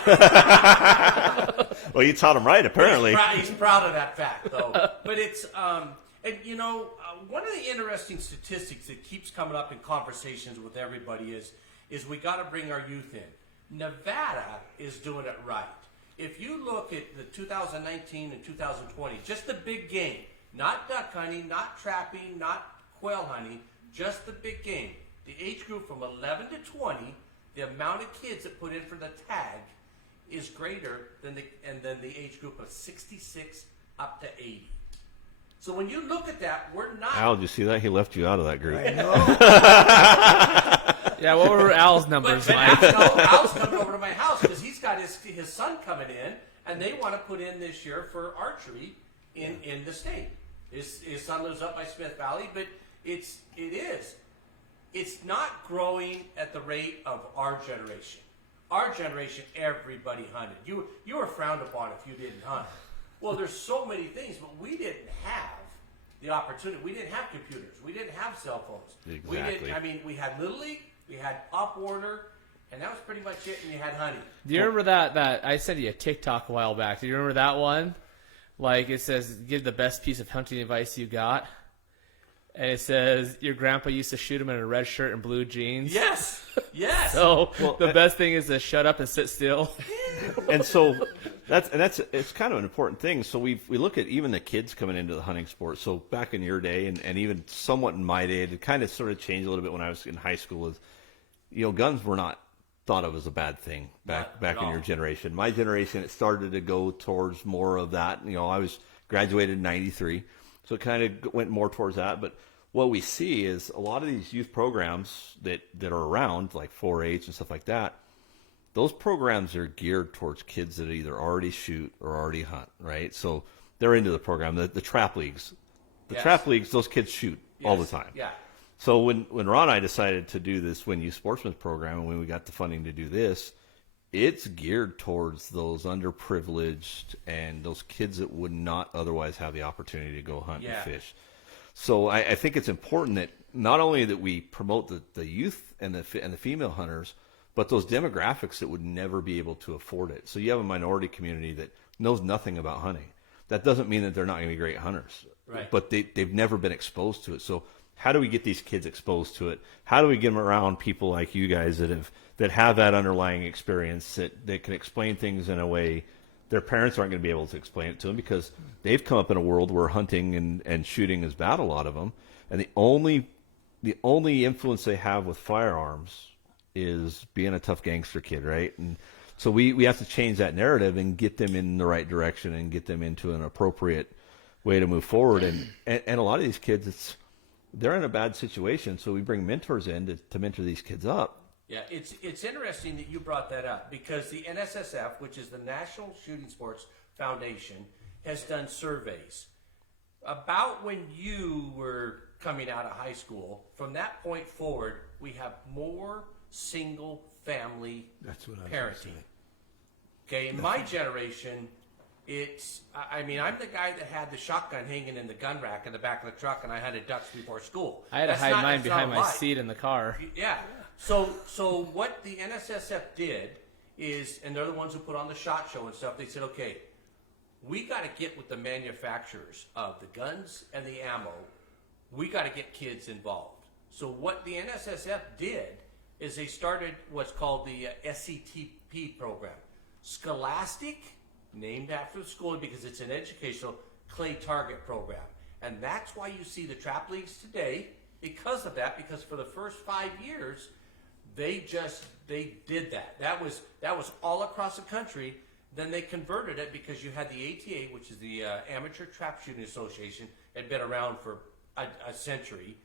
Well, you taught him right, apparently. He's proud of that fact, though. But it's, one of the interesting statistics that keeps coming up in conversations with everybody is we got to bring our youth in. Nevada is doing it right. If you look at the 2019 and 2020, just the big game, not duck hunting, not trapping, not quail hunting, just the big game. The age group from 11 to 20, the amount of kids that put in for the tag is greater than the age group of 66 up to 80. So when you look at that, we're not. Al, did you see that? He left you out of that group. I know. Yeah, what were Al's numbers, But Mike? Al's coming over to my house because he's got his son coming in, and they want to put in this year for archery in the state. His son lives up by Smith Valley, but it's not growing at the rate of our generation. Our generation, everybody hunted. You were frowned upon if you didn't hunt. Well, there's so many things, but we didn't have the opportunity. We didn't have computers. We didn't have cell phones. Exactly. We had Little League, we had Pop Warner, and that was pretty much it, and you had hunting. Do you remember that I sent you a TikTok a while back? Do you remember that one? Like, it says, give the best piece of hunting advice you got. And it says, your grandpa used to shoot him in a red shirt and blue jeans. Yes, yes. So the best thing is to shut up and sit still. And so it's kind of an important thing. So we look at even the kids coming into the hunting sport. So back in your day, and even somewhat in my day, it kind of sort of changed a little bit when I was in high school. Is guns were not thought of as a bad thing Not back at in your all. generation. My generation, it started to go towards more of that. You know, I was graduated in '93, so it kind of went more towards that. But what we see is a lot of these youth programs that are around, like 4-H and stuff like that. Those programs are geared towards kids that either already shoot or already hunt, right? So they're into the program. The trap leagues, Yes. trap leagues, those kids shoot all the Yes. time. Yeah. So when Ron and I decided to do this Win Youth Sportsman program, and when we got the funding to do this, it's geared towards those underprivileged and those kids that would not otherwise have the opportunity to go hunt Yeah. and fish. So I think it's important that not only that we promote the youth and the female hunters, but those demographics that would never be able to afford it. So you have a minority community that knows nothing about hunting. That doesn't mean that they're not going to be great hunters, Right. but they've never been exposed to it. So how do we get these kids exposed to it? How do we get them around people like you guys that have that underlying experience that can explain things in a way their parents aren't going to be able to explain it to them, because they've come up in a world where hunting and shooting is bad, a lot of them, and the only influence they have with firearms is being a tough gangster kid, right? And so we have to change that narrative and get them in the right direction and get them into an appropriate way to move forward. And a lot of these kids, they're in a bad situation, so we bring mentors in to mentor these kids up. Yeah, it's interesting that you brought that up, because the NSSF, which is the National Shooting Sports Foundation, has done surveys about when you were coming out of high school. From that point forward, we have more single family That's what I was gonna parenting. say. Okay, in my generation, I'm the guy that had the shotgun hanging in the gun rack in the back of the truck, and I had it ducks before school. I had to That's hide not- mine that's not behind my right. seat in the car. Yeah. So what the NSSF did is, and they're the ones who put on the SHOT Show and stuff, they said, okay, we got to get with the manufacturers of the guns and the ammo. We got to get kids involved. So what the NSSF did is they started what's called the SCTP program. Scholastic, named after the school because it's an educational clay target program. And that's why you see the trap leagues today, because of that, because for the first 5 years, they did that. That was all across the country. Then they converted it because you had the ATA, which is the Amateur Trap Shooting Association, had been around for a century.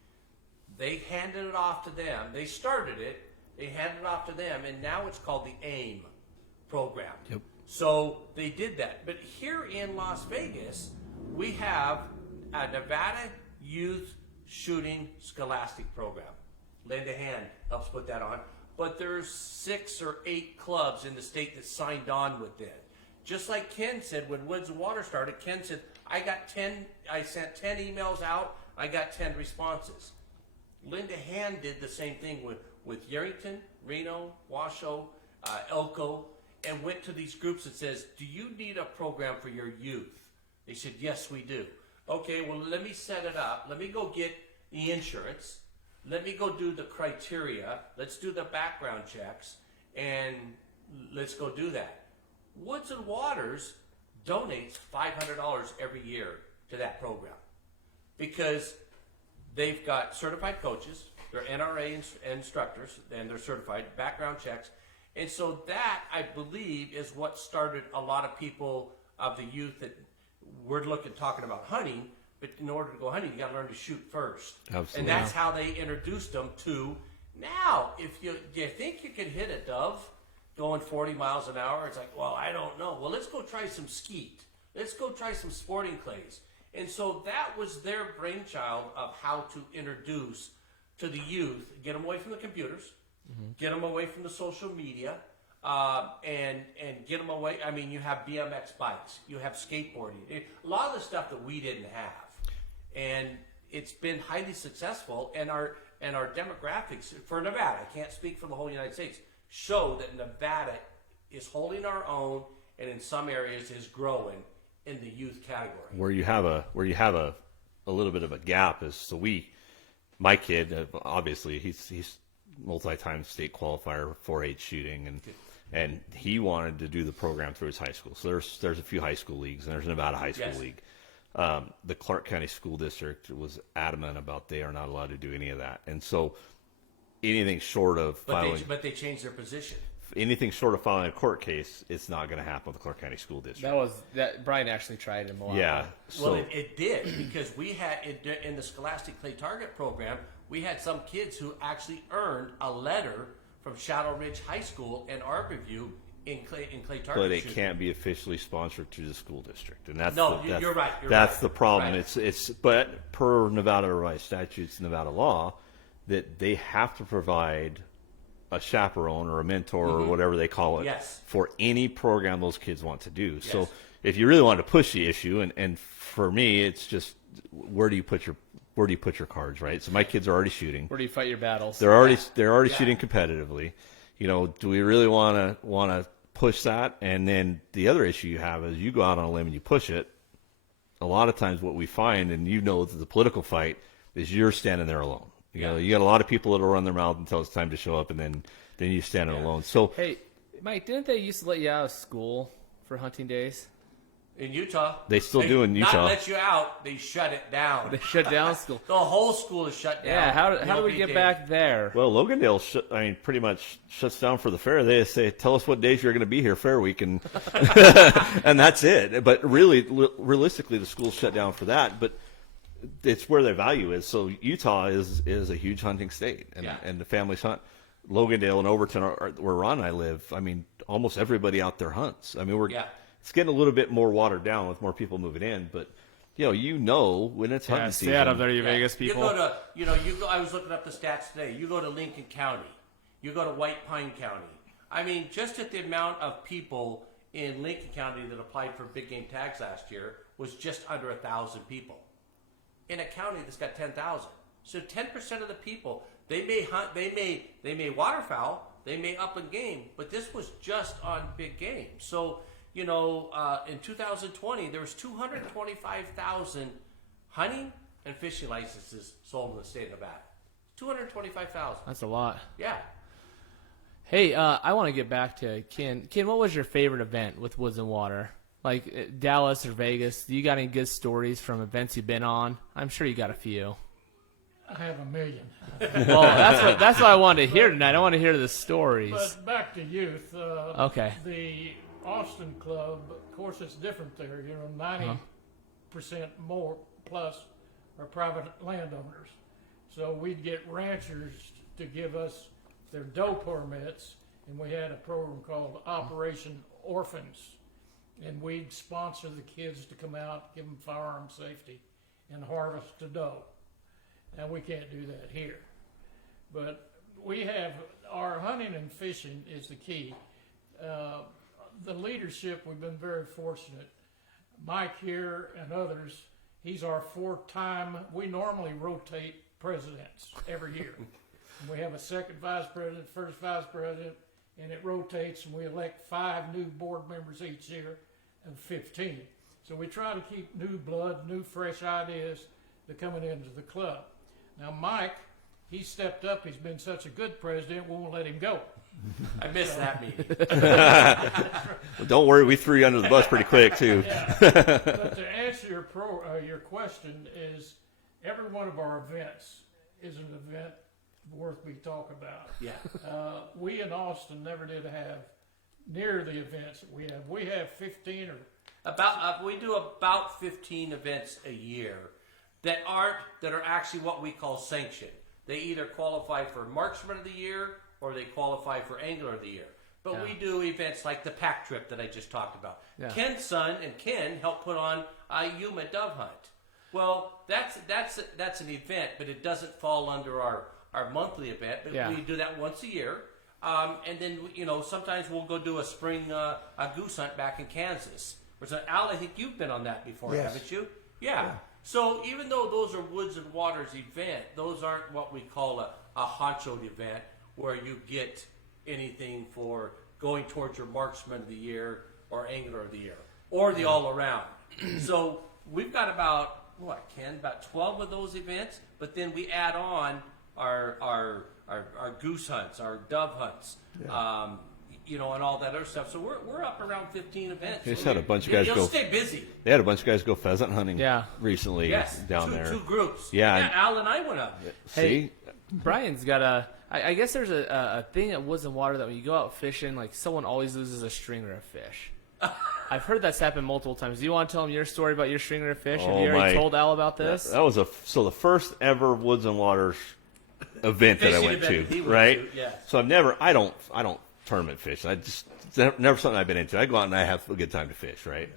They handed it off to them. They started it. They handed it off to them, and now it's called the AIM program. Yep. So they did that. But here in Las Vegas, we have a Nevada Youth Shooting Scholastic program. Linda Hand helps put that on. But there's 6 or 8 clubs in the state that signed on with it. Just like Ken said, when Woods and Water started, Ken said, I sent 10 emails out, I got 10 responses. Linda Hand did the same thing with Yerington, Reno, Washoe, Elko, and went to these groups and says, do you need a program for your youth? They said, yes, we do. Okay, well, let me set it up. Let me go get the insurance. Let me go do the criteria. Let's do the background checks, and let's go do that. Woods and Waters donates $500 every year to that program because they've got certified coaches, they're NRA instructors, and they're certified, background checks. And so that, I believe, is what started a lot of people of the youth that we're talking about hunting. But in order to go hunting, you got to learn to shoot first. Absolutely. And that's how they introduced them to. Now, if you think you could hit a dove going 40 miles an hour, it's like, well, I don't know. Well, let's go try some skeet. Let's go try some sporting clays. And so that was their brainchild of how to introduce to the youth, get them away from the computers, get them away from the social media, and get them away. I mean, you have BMX bikes, you have skateboarding, a lot of the stuff that we didn't have. And it's been highly successful, and our demographics for Nevada, I can't speak for the whole United States, show that Nevada is holding our own, and in some areas is growing in the youth category. Where you have a little bit of a gap is, so my kid, obviously he's multi-time state qualifier for 4-H shooting, and he wanted to do the program through his high school. So there's a few high school leagues, and there's Nevada High School Yes. League. The Clark County School District was adamant about they are not allowed to do any of that, and so anything short of filing. But they changed their position. anything short of filing a court case, it's not going to happen with the Clark County School District. That Brian actually tried him a lot. Yeah. Well, So it did, because we had, in the Scholastic Clay Target program, we had some kids who actually earned a letter from Shadow Ridge High School and Arborview in Clay Target. but it shooting. can't be officially sponsored through the school district, and that's No, that's, you're right, you're that's right. the problem. Right. It's but per Nevada revised statutes, Nevada law, that they have to provide a chaperone or a mentor or whatever they call it Yes. for any program those kids want to do. So Yes. if you really want to push the issue, and for me, it's just where do you put your cards, right? So my kids are already shooting. Where do you fight your battles? They're already Yeah. shooting competitively. You know, do we really want to push that? And then the other issue you have is you go out on a limb and you push it. A lot of times, what we find, and you know, the political fight is you're standing there alone. You know, you got a lot of people that'll run their mouth until it's time to show up, and then you stand alone. So Hey, Mike, didn't they used to let you out of school for hunting days? In Utah. They still do in Utah. Not let you out, they shut it down. They shut down school. The whole school is shut down. Yeah, how do we Nobody get did. back there? well, Logandale, pretty much shuts down for the fair. They say, "Tell us what days you're going to be here, Fair Week," and and that's it. But really, realistically, the school's shut down for that. But it's where their value is. So Utah is a huge hunting state, and the families hunt. Logandale and Overton, where Ron and I live, I mean, almost everybody out there hunts. I mean, it's getting a little bit more watered down with more people moving in, but you know when it's hunting Stay season. out of there, you Vegas people. You go to, I was looking up the stats today. You go to Lincoln County. You go to White Pine County. I mean, just at the amount of people in Lincoln County that applied for big game tags last year was just under 1,000 people. In a county that's got 10,000. So 10% of the people, they may hunt, they may waterfowl, they may upland game, but this was just on big game. So, in 2020, there was 225,000 hunting and fishing licenses sold in the state of Nevada. 225,000. That's a lot. Yeah. Hey, I want to get back to Ken. Ken, what was your favorite event with Woods and Water? Like Dallas or Vegas? Do you got any good stories from events you've been on? I'm sure you got a few. I have a million. Well, that's what I wanted to hear tonight. I want to hear the stories. But back to youth. Okay. The Austin Club, of course, it's different there. 90% more plus are private landowners. So we'd get ranchers to give us their doe permits, and we had a program called Operation Orphans. And we'd sponsor the kids to come out, give them firearm safety, and harvest the doe. And we can't do that here. But we have, our hunting and fishing is the key. The leadership, we've been very fortunate. Mike here and others, he's our four-time, we normally rotate presidents every year. We have a second vice president, first vice president, and it rotates, and we elect 5 new board members each year of 15. So we try to keep new blood, new fresh ideas that are coming into the club. Now Mike, he stepped up, he's been such a good president, we won't let him go. I missed that meeting. Well, don't worry, we threw you under the bus pretty quick too. Yeah. But to answer your question is, every one of our events is an event worth we talk about. Yeah. We in Austin never did have near the events that we have. We have 15 or We do about 15 events a year that are actually what we call sanctioned. They either qualify for Marksman of the Year or they qualify for Angler of the Year. But we do events like the pack trip that I just talked about. Yeah. Ken's son and Ken helped put on a Yuma dove hunt. Well, that's an event, but it doesn't fall under our monthly event. But we do that once a year. And then, sometimes we'll go do a spring a goose hunt back in Kansas. Al, I think you've been on that before, Yes. haven't you? Yeah. So even though those are Woods and Waters event, those aren't what we call a honchoed event where you get anything for going towards your Marksman of the Year or Angler of the Year or the all around. So we've got about 12 of those events, but then we add on our goose hunts, our dove hunts, and all that other stuff. So we're up around 15 events. They just had a bunch of guys You'll go. stay busy. They had a bunch of guys go pheasant hunting Yeah. recently Yes, down there. two groups. Yeah. Al and I went up. See, Brian's got I guess there's a thing at Woods and Water that when you go out fishing, like someone always loses a string or a fish. I've heard that's happened multiple times. Do you want to tell them your story about your string or a fish? Have you already told Al about this? That was so the first ever Woods and Waters event that I went to, right? Yes. So I don't tournament fish. It's never something I've been into. I go out and I have a good time to fish, right?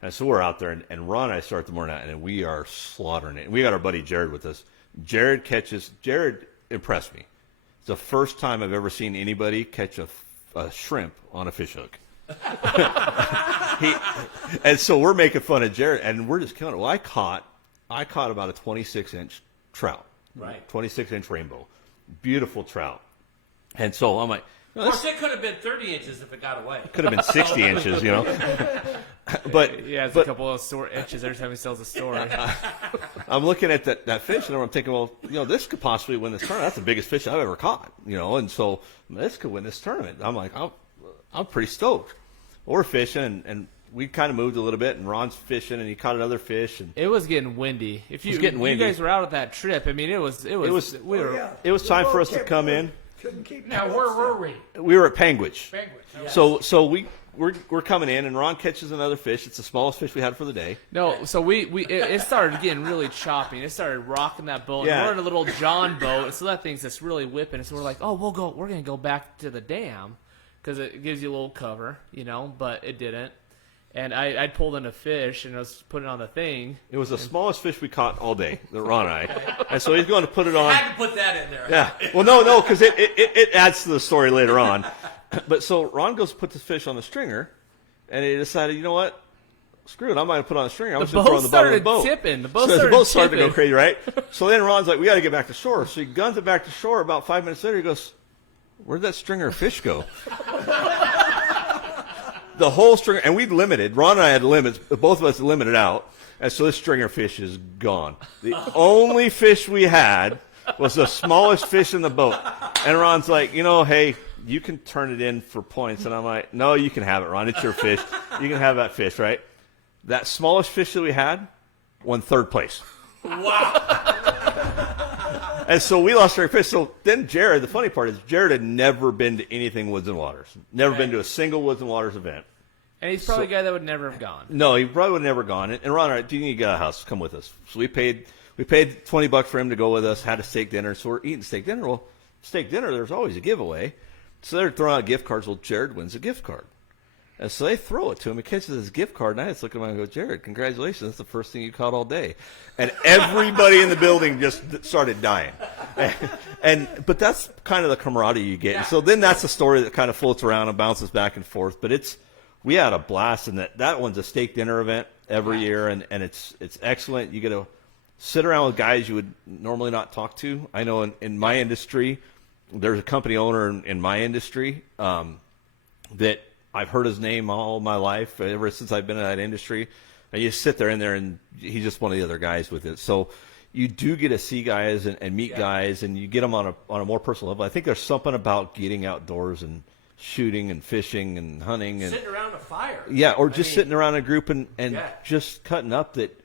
And so we're out there, and Ron and I start the morning out, and we are slaughtering it. We got our buddy Jared with us. Jared impressed me. It's the first time I've ever seen anybody catch a shrimp on a fish hook. And so we're making fun of Jared, and we're just killing it. Well, I caught about a 26-inch trout, Right. 26-inch rainbow, beautiful trout. And so I'm like, Of course, it could have been 30 inches if it got away. could have been 60 inches, you know. But Yeah, it's a couple of inches every time he tells a story. I'm looking at that fish, and I'm thinking, well, this could possibly win this tournament. That's the biggest fish I've ever caught, and so this could win this tournament. I'm like, I'm pretty stoked. We're fishing, and we kind of moved a little bit, and Ron's fishing, and he caught another fish, and It was getting windy. If you, was getting windy. You guys were out at that trip. I mean, it was it was time for us to come in. Couldn't keep Now, where were we? We were at Panguitch. Penguins. So we're coming in, and Ron catches another fish. It's the smallest fish we had for the day. No, so it started getting really choppy. It started rocking that boat. Yeah. And we're in a little John boat, and so that thing's just really whipping. So we're like, we're gonna go back to the dam because it gives you a little cover, but it didn't. And I'd pulled in a fish and I was putting it on the thing. It was the smallest fish we caught all day, the Ron and I. And so he's going to put it on. I had to put that in there. Yeah. Well, no, because it adds to the story later on. But so Ron goes to put the fish on the stringer, and he decided, you know what? Screw it. I'm not going to put on a stringer. I'm just going to throw it on the bottom of the boat. Tipping. The So boat started to go tipping. crazy, right? So then Ron's like, we got to get back to shore. So he guns it back to shore. About 5 minutes later, he goes, where'd that stringer of fish go? The whole stringer, and we'd limited. Ron and I had limits, but both of us limited out. And so this stringer fish is gone. The only fish we had was the smallest fish in the boat. And Ron's like, hey, you can turn it in for points. And I'm like, no, you can have it, Ron. It's your fish. You can have that fish, right? That smallest fish that we had won third place. Wow. And so we lost our fish. So then Jared, the funny part is Jared had never been to anything Woods and Waters. Never been to a single Woods and Waters event. And he's probably a guy that would never have gone. No, he probably would have never gone. And Ron, all right, do you need to get out of the house? Come with us. So we paid $20 for him to go with us, had a steak dinner. So we're eating steak dinner. Well, steak dinner, there's always a giveaway. So they're throwing out gift cards. Well, Jared wins a gift card. And so they throw it to him. He catches his gift card, and I just look at him and go, Jared, congratulations. That's the first thing you caught all day. And everybody in the building just started dying. But that's kind of the camaraderie you get. And so then that's the story that kind of floats around and bounces back and forth. But we had a blast, and that one's a steak dinner event every year, and it's excellent. You get to sit around with guys you would normally not talk to. I know in my industry, there's a company owner in my industry that I've heard his name all my life, ever since I've been in that industry. And you sit there and he's just one of the other guys with it. So you do get to see guys and meet guys, and you get them on a more personal level. I think there's something about getting outdoors and shooting and fishing and hunting and Sitting around a fire. yeah, or just sitting around a group and just cutting up that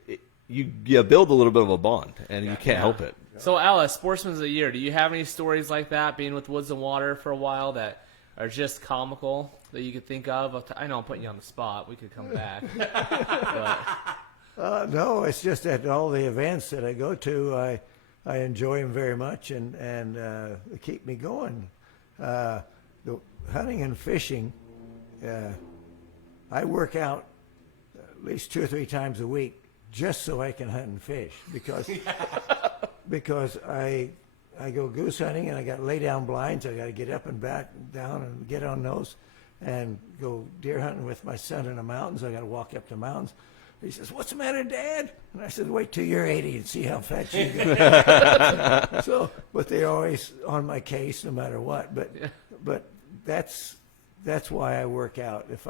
you build a little bit of a bond, and you can't help it. So, Alice, Sportsman of the Year, do you have any stories like that, being with Woods and Water for a while, that are just comical that you could think of? I know I'm putting you on the spot. We could come back. But, No, it's just at all the events that I go to, I enjoy them very much, and they keep me going. The hunting and fishing, I work out at least 2 or 3 times a week just so I can hunt and fish, because I go goose hunting and I got to lay down blinds. I got to get up and back down and get on those, and go deer hunting with my son in the mountains. I got to walk up the mountains. He says, "What's the matter, Dad?" And I said, "Wait till you're 80 and see how fat you get." But they're always on my case no matter what. But that's why I work out. If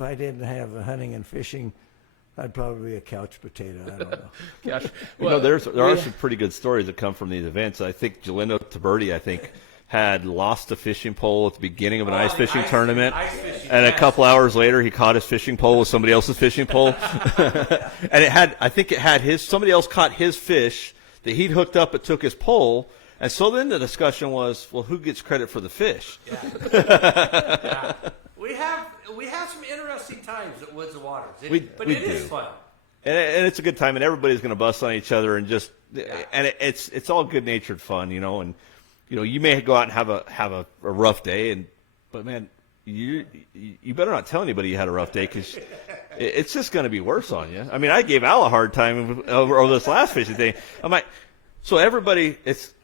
I didn't have the hunting and fishing, I'd probably be a couch potato. I don't know. gosh. There are some pretty good stories that come from these events. I think Galindo Taberti, had lost a fishing pole at the beginning of an ice fishing tournament, and a couple hours later he caught his fishing pole with somebody else's fishing pole, and somebody else caught his fish that he'd hooked up. It took his pole, And so then the discussion was, well, who gets credit for the fish? Yeah. We have some interesting times at Woods and Waters. But it is fun. And it's a good time, and everybody's going to bust on each other, and just and it's all good natured fun, you know. And you may go out and have a rough day, but man, you better not tell anybody you had a rough day, because it's just going to be worse on you. I mean, I gave Al a hard time over this last fishing thing. I'm like, so everybody, it's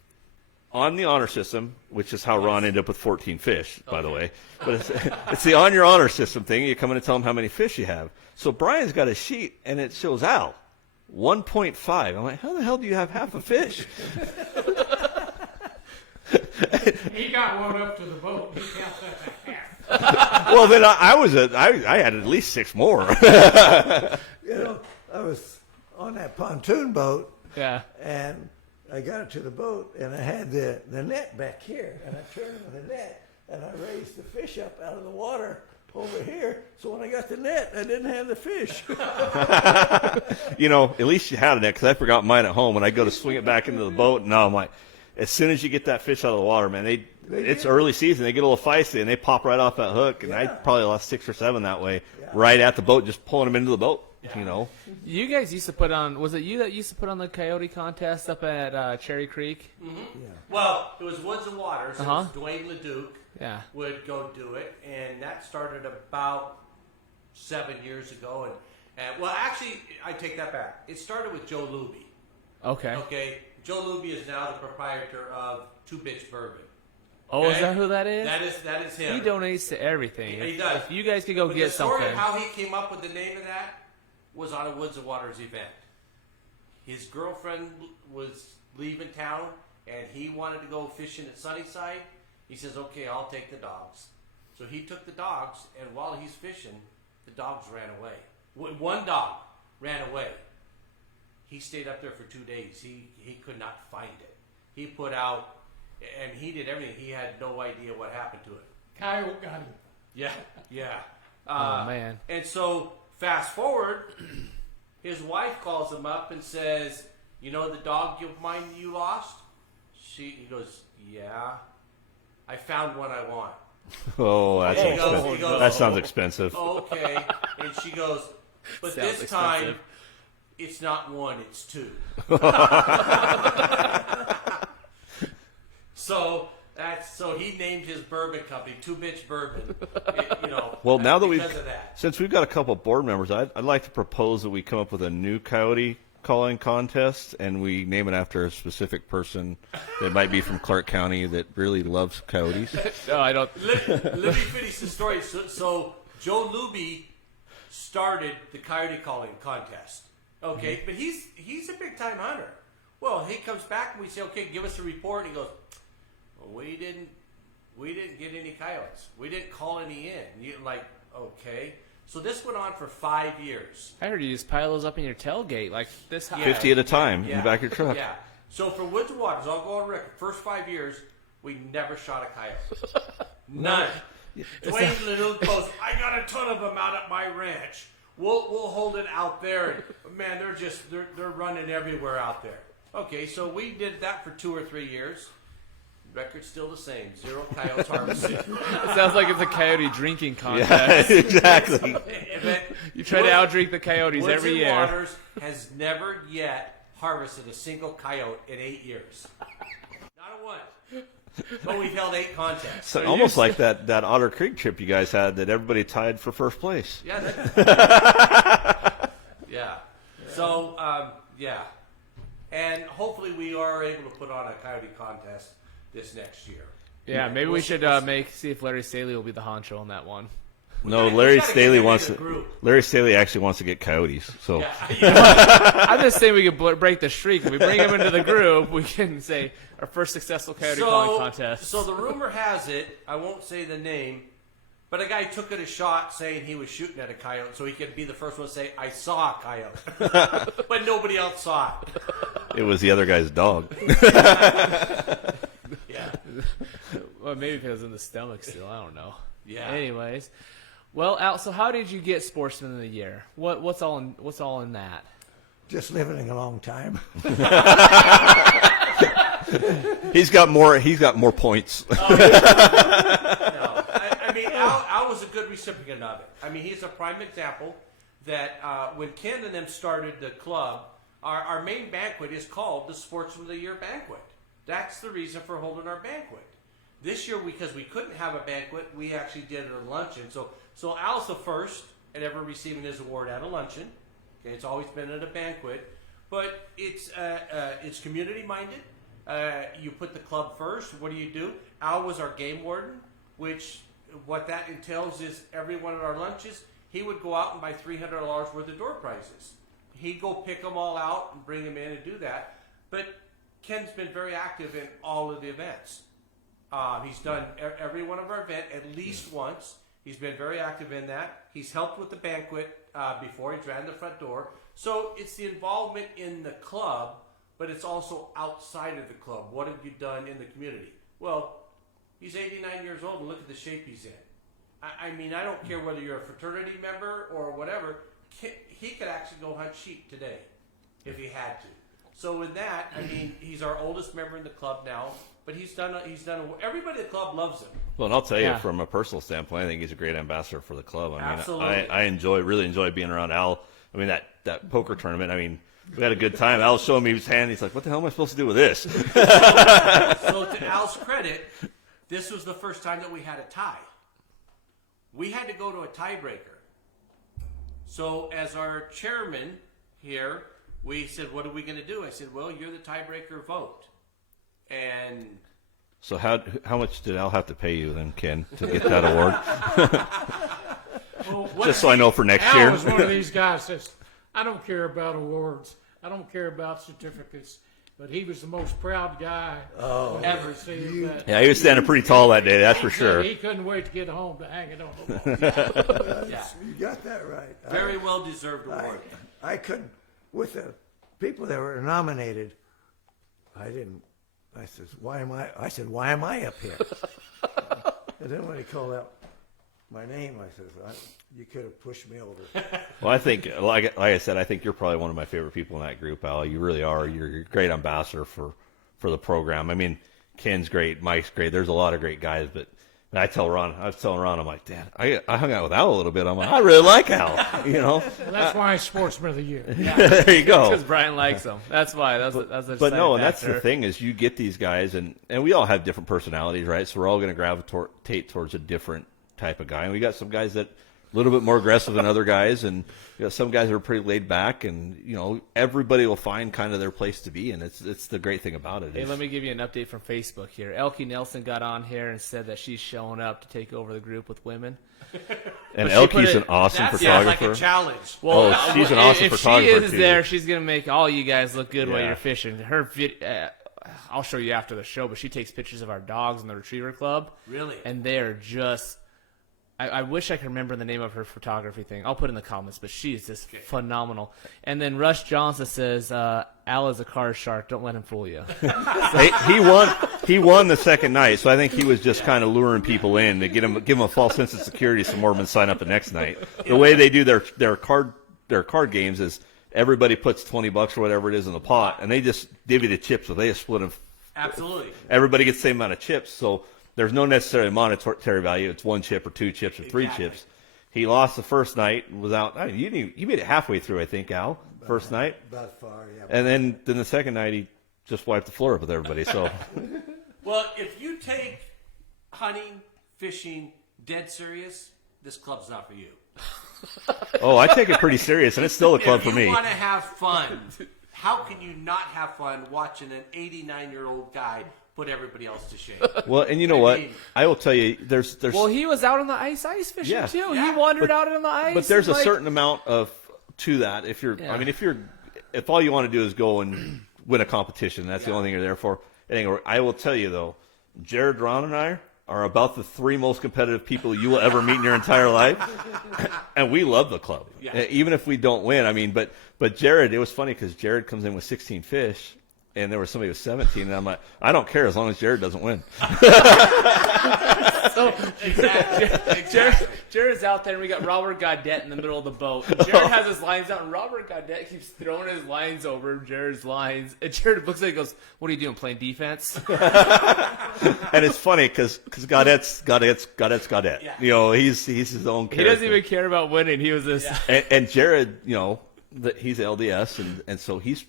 on the honor system, which is how Ron ended up with 14 fish, by the way. But it's the on your honor system thing. You come in and tell them how many fish you have. So Brian's got a sheet, and it shows Al 1.5. I'm like, how the hell do you have half a fish? He got one up to the boat. He counts that as half. Well, then I had at least 6 more. I was on that pontoon boat, Yeah. and I got it to the boat, and I had the net back here, and I turned with the net, and I raised the fish up out of the water over here. So when I got the net, I didn't have the fish. At least you had a net, because I forgot mine at home, and I go to swing it back into the boat, and now I'm like, as soon as you get that fish out of the water, man, it's early season. They get a little feisty, and they pop right off that hook, and I probably lost 6 or 7 that way, right at the boat, just pulling them into the boat. You guys used to put on, was it you that used to put on the coyote contest up at Cherry Creek? Mm-hmm. Yeah. Well, it was Woods and Waters. It was Dwayne LeDuc would go do it, and that started about 7 years ago. And well, actually, I take that back. It started with Joe Luby. Okay. Joe Luby is now the proprietor of Two Bitch Bourbon. Oh, is that who that is? That is him. He donates to everything. He does. If you guys could go get something. The story of how he came up with the name of that was on a Woods and Waters event. His girlfriend was leaving town, and he wanted to go fishing at Sunnyside. He says, okay, I'll take the dogs. So he took the dogs, and while he's fishing, the dogs ran away. One dog ran away. He stayed up there for 2 days. He could not find it. He put out, and he did everything. He had no idea what happened to it. Coyote got him. Yeah. Oh, man. And so fast forward, his wife calls him up and says, the dog of mine you lost? He goes, yeah. I found one I want. Oh, that's expensive. That sounds expensive. Okay. And she goes, but Sounds this time, expensive. it's not 1, it's 2. So he named his bourbon company Two Bitch Bourbon. Well, now that since we've got a couple of board members, I'd like to propose that we come up with a new coyote calling contest, and we name it after a specific person that might be from Clark County that really loves coyotes. No, I don't. Let me finish the story. So Joe Luby started the coyote calling contest. Okay, but he's a big time hunter. Well, he comes back and we say, okay, give us a report. And he goes, well, we didn't get any coyotes. We didn't call any in. You're like, okay. So this went on for 5 years. I heard you just pile those up in your tailgate like this high. 50 at a time in the back of your truck. Yeah. So for Woods and Waters, I'll go on record. First 5 years, we never shot a coyote. None. Dwayne LeDuc goes, I got a ton of them out at my ranch. We'll hold it out there. And, man, they're running everywhere out there. Okay, so we did that for 2 or 3 years. Record's still the same. 0 coyotes harvested. It sounds like it's a coyote drinking contest. Yeah, exactly. You try to outdrink the coyotes Woods every and year. Waters has never yet harvested a single coyote in 8 years. Not a one. But we've held 8 contests. So almost like that Otter Creek trip you guys had that everybody tied for first place. Yeah. Yeah. So, yeah. And hopefully we are able to put on a coyote contest this next year. Yeah, maybe we should see if Larry Staley will be the honcho on that one. No, gotta Larry get Staley him wants in the to. group. Larry Staley actually wants to get coyotes. So Yeah. I'm just saying we could break the streak. If we bring him into the group, we can say our first successful coyote calling contest. So the rumor has it, I won't say the name, but a guy took it a shot saying he was shooting at a coyote so he could be the first one to say, I saw a coyote. But nobody else saw it. it was the other guy's dog. Yeah. Well, maybe if it was in the stomach still. I don't know. Yeah. Anyways, well, Al, so how did you get Sportsman of the Year? What's all in that? Just living a long time. He's got more points. No, I mean, Al was a good recipient of it. I mean, he's a prime example that when Ken and them started the club, our main banquet is called the Sportsman of the Year Banquet. That's the reason for holding our banquet. This year, because we couldn't have a banquet, we actually did a luncheon. So Al's the first at ever receiving his award at a luncheon. Okay, it's always been at a banquet, but it's community minded. You put the club first. What do? Al was our game warden, which what that entails is every one of our lunches, he would go out and buy $300 worth of door prizes. He'd go pick them all out and bring them in and do that. But Ken's been very active in all of the events. He's done every one of our events at least once. He's been very active in that. He's helped with the banquet before he ran the front door. So it's the involvement in the club, but it's also outside of the club. What have you done in the community? Well, he's 89 years old, and look at the shape he's in. I mean, I don't care whether you're a fraternity member or whatever. He could actually go hunt sheep today if he had to. So with that, I mean, he's our oldest member in the club now, but he's done. Everybody at the club loves him. Well, and I'll tell you, from a personal standpoint, I think he's a great ambassador for the club. I mean, Absolutely. I really enjoy being around Al. I mean, that poker tournament, I mean, we had a good time. Al was showing me his hand. He's like, what the hell am I supposed to do with this? So to Al's credit, this was the first time that we had a tie. We had to go to a tiebreaker. So as our chairman here, we said, what are we going to do? I said, well, you're the tiebreaker vote. And So how much did Al have to pay you then, Ken, to get that award? Just so I know for next year. Al was one of these guys that says, I don't care about awards. I don't care about certificates. But he was the most proud guy ever received that. Yeah, he was standing pretty tall that day, that's for sure. He couldn't wait to get home to hang it on the wall. yeah, You got that right. very well deserved award. I couldn't, with the people that were nominated, I said, why am I up here? And then when he called out my name, I said, you could have pushed me over. Well, I think, like I said, I think you're probably one of my favorite people in that group, Al. You really are. You're a great ambassador for the program. I mean, Ken's great, Mike's great. There's a lot of great guys, but I was telling Ron, I'm like, Dad, I hung out with Al a little bit. I'm like, I really like Al, you know. Well, that's why he's Sportsman of the Year. There you go. Because Brian likes them. That's why. That's a But no, and that's factor. the thing is you get these guys, and we all have different personalities, right? So we're all going to gravitate towards a different type of guy. And we got some guys that a little bit more aggressive than other guys, and you know, some guys that are pretty laid back, and you know, everybody will find kind of their place to be, and it's the great thing about it. Hey, let me give you an update from Facebook here. Elkie Nelson got on here and said that she's showing up to take over the group with women. And But she put Elkie's it- an awesome That sounds like photographer. a challenge. Well, she's an awesome if photographer, she is too. there, she's gonna make all you guys look good while Yeah. you're fishing. Her I'll show you after the show, but she takes pictures of our dogs in the Retriever Club. Really? And they're just. I wish I could remember the name of her photography thing. I'll put it in the comments, but she is just phenomenal. And then Rush Johnson says, Al is a card shark. Don't let him fool you. He won the second night, so I think he was just kind of luring people in to give them a false sense of security so more of them sign up the next night. The way they do their card games is everybody puts $20 or whatever it is in the pot, and they just divvy the chips, so they just split them. Absolutely. Everybody gets the same amount of chips, so there's no necessarily monetary value. It's one chip or two chips or three Exactly. chips. He lost the first night without. I mean, you made it halfway through, I think, Al. First night, About far, yeah. and then the second night he just wiped the floor up with everybody. So Well, if you take hunting, fishing dead serious, this club's not for you. I take it pretty serious, and it's still a club If for me. you want to have fun, how can you not have fun watching an 89-year-old guy put everybody else to shame? Well, and you know I what? mean- I will tell you, there's Well, he was out on the ice fishing, Yeah. too. Yeah. He wandered out on the ice. but there's a like- certain amount to that. If you're, Yeah. I mean, if all you want to do is go and win a competition, that's the Yeah. only thing you're there for. Anyway, I will tell you though, Jared, Ron, and I are about the three most competitive people you will ever meet in your entire life, and we love the club, Yeah. even if we don't win. I mean, but Jared, it was funny because Jared comes in with 16 fish. And there was somebody with 17, and I'm like, I don't care as long as Jared doesn't win. So So Exactly. Jared's out there, and we got Robert Gaudette in the middle of the boat. And Jared has his lines out, and Robert Gaudette keeps throwing his lines over Jared's lines. And Jared looks at it and goes, "What are you doing, playing defense?" And it's funny because Gaudette's Gaudette. Yeah. You know, he's his own character. He doesn't even care about winning. He was this. Yeah. And Jared, you know, he's LDS, and so he's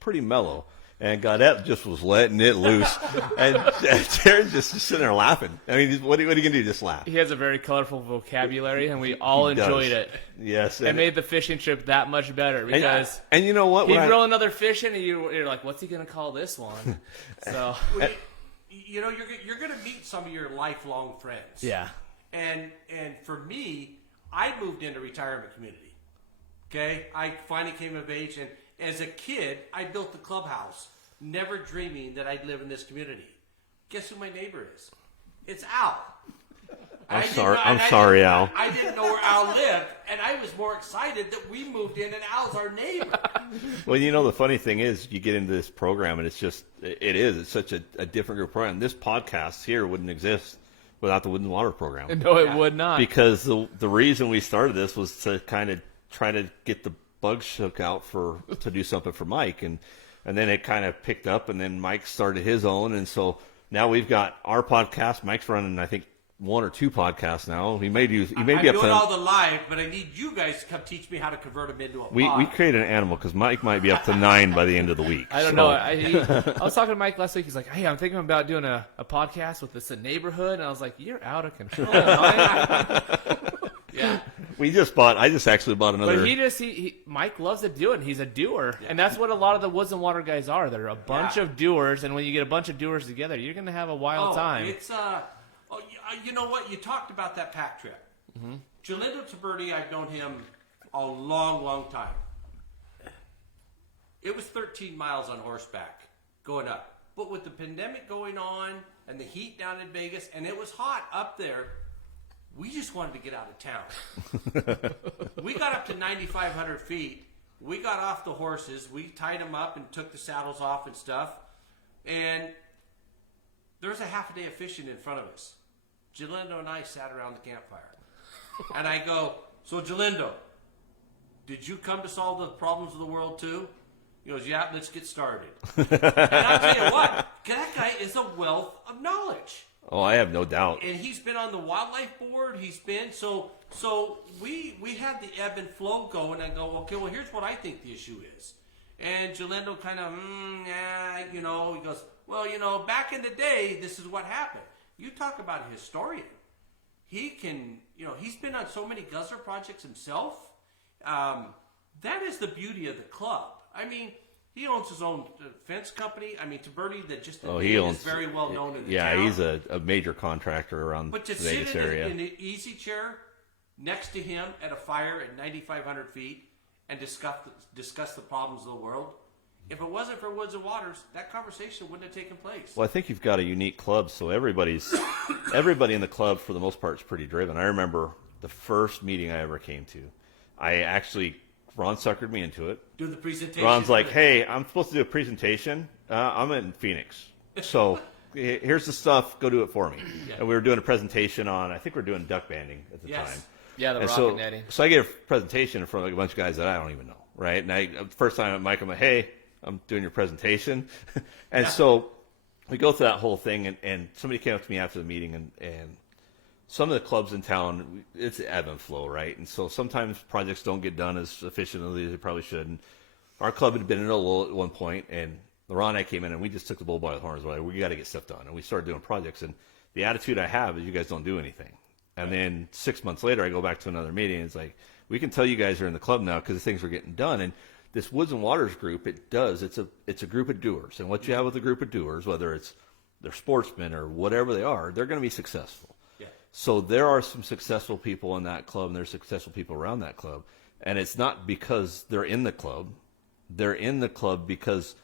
pretty mellow. And Gaudette just was letting it loose, and Jared's just sitting there laughing. I mean, what are you gonna do? Just laugh? He has a very colorful vocabulary, and we all He does. enjoyed it. Yes, It made the fishing trip that much better because and you know what? he'd When throw another fish in, and you're like, "What's he gonna call this one?" So Well, you know, you're going to meet some of your lifelong friends. yeah, And for me, I moved into retirement community. Okay, I finally came of age, and as a kid, I built the clubhouse, never dreaming that I'd live in this community. Guess who my neighbor is? It's Al. I'm sorry, Al. I didn't know where Al lived, and I was more excited that we moved in and Al's our neighbor. Well, you know, the funny thing is, you get into this program, and it's such a different group program. This podcast here wouldn't exist without the Wood and Water program. no, it would not. Because the reason we started this was to kind of try to get the bugs shook out to do something for Mike, and then it kind of picked up, and then Mike started his own, and so now we've got our podcast. Mike's running, I think, 1 or 2 podcasts now. He may be I'm up doing to. all the live, but I need you guys to come teach me how to convert them into a We pod. created an animal because Mike might be up to 9 by the end of the week. I don't So- know. I was talking to Mike last week. He's like, "Hey, I'm thinking about doing a podcast with this neighborhood," and I was like, "You're out of control." Yeah, I just actually bought another. but he Mike loves to do it. And he's a doer, and that's what a lot of the Woods and Water guys are. They're a bunch Yeah. of doers, and when you get a bunch of doers together, you're gonna have a wild time. It's you know what? You talked about that pack trip. Mm-hmm. Jalindo Taberni, I've known him a long, long time. It was 13 miles on horseback going up, but with the pandemic going on and the heat down in Vegas, and it was hot up there, we just wanted to get out of town. We got up to 9,500 feet. We got off the horses. We tied them up and took the saddles off and stuff, and there was a half a day of fishing in front of us. Jalindo and I sat around the campfire. And I go, "So Jalindo, did you come to solve the problems of the world too?" He goes, "Yeah, let's get started." And I'll tell you what, that guy is a wealth of knowledge. Oh, I have no doubt. And he's been on the wildlife board. He's been, so we had the ebb and flow going. I go, "Okay, well, here's what I think the issue is." And Jalindo kind of, he goes, "Well, back in the day, this is what happened." You talk about a historian. He can, he's been on so many guzzler projects himself. That is the beauty of the club. I mean, he owns his own fence company. I mean, Taberni, is very well known in the town. Yeah, he's a major contractor around But the to sit Vegas in area. an easy chair next to him at a fire at 9,500 feet and discuss the problems of the world, if it wasn't for Woods and Waters, that conversation wouldn't have taken place. Well, I think you've got a unique club, so everybody in the club, for the most part, is pretty driven. I remember the first meeting I ever came to. Ron suckered me into it. Do the presentation. Ron's like, "Hey, I'm supposed to do a presentation. I'm in Phoenix, so here's the stuff. Go do it for me." Yeah. And we were doing a presentation on, I think we were doing duck banding at the Yes. time. Yeah, the And rocket netting. So I get a presentation in front of a bunch of guys that I don't even know, right? And the first time at Mike, I'm like, "Hey, I'm doing your presentation." And so we go through that whole thing, and somebody came up to me after the meeting, and some of the clubs in town, it's ebb and flow, right? And so sometimes projects don't get done as efficiently as they probably should. And our club had been in a lull at one point, and Ron and I came in, and we just took the bull by the horns. We're like, we got to get stuff done. And we started doing projects. And the attitude I have is you guys don't do anything. And then 6 months later, I go back to another meeting, and it's like, we can tell you guys are in the club now because the things are getting done. And this Woods and Waters group, it's a group of doers. And what you have with a group of doers, whether they're sportsmen or whatever they are, they're going to be successful. Yeah. So there are some successful people in that club, and there's successful people around that club. And it's not because they're in the club. They're in the club because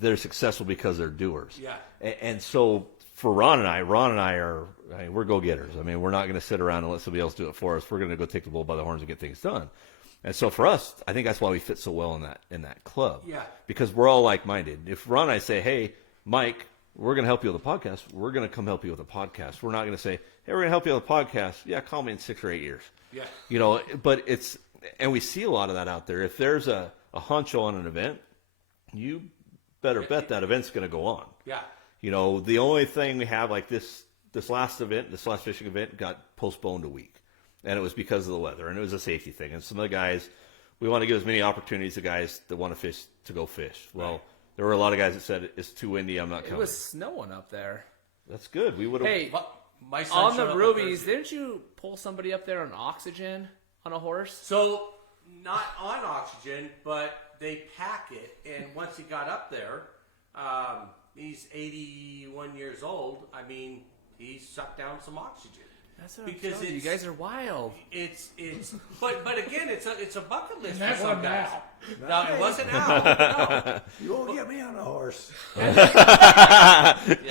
they're successful because they're doers. Yeah. And so for Ron and I we're go-getters. I mean, we're not going to sit around and let somebody else do it for us. We're going to go take the bull by the horns and get things done. And so for us, I think that's why we fit so well in that club. Yeah. Because we're all like-minded. If Ron and I say, "Hey, Mike, we're going to help you with the podcast. We're going to come help you with the podcast. We're not going to say, hey, we're going to help you with the podcast. Yeah, call me in 6 or 8 years. Yeah. You know, but it's, and we see a lot of that out there. If there's a hunch on an event, you better bet that event's going to go on. Yeah. You know, the only thing we have like this last fishing event got postponed a week. And it was because of the weather, and it was a safety thing. And some of the guys, we want to give as many opportunities to guys that want to fish to go fish. Well, there were a lot of guys that said, it's too windy, I'm not coming. It was snowing up there. That's good. We would have. Hey, My son on showed the up on Rubies, Thursday. didn't you pull somebody up there on oxygen on a horse? So, not on oxygen, but they pack it. And once he got up there, he's 81 years old. I mean, he sucked down some oxygen. That's what Because I'm telling you. You it's- guys are wild. But again, it's a bucket list And that for some wasn't guys. Al. No, it wasn't Al. No. You won't get me on a horse.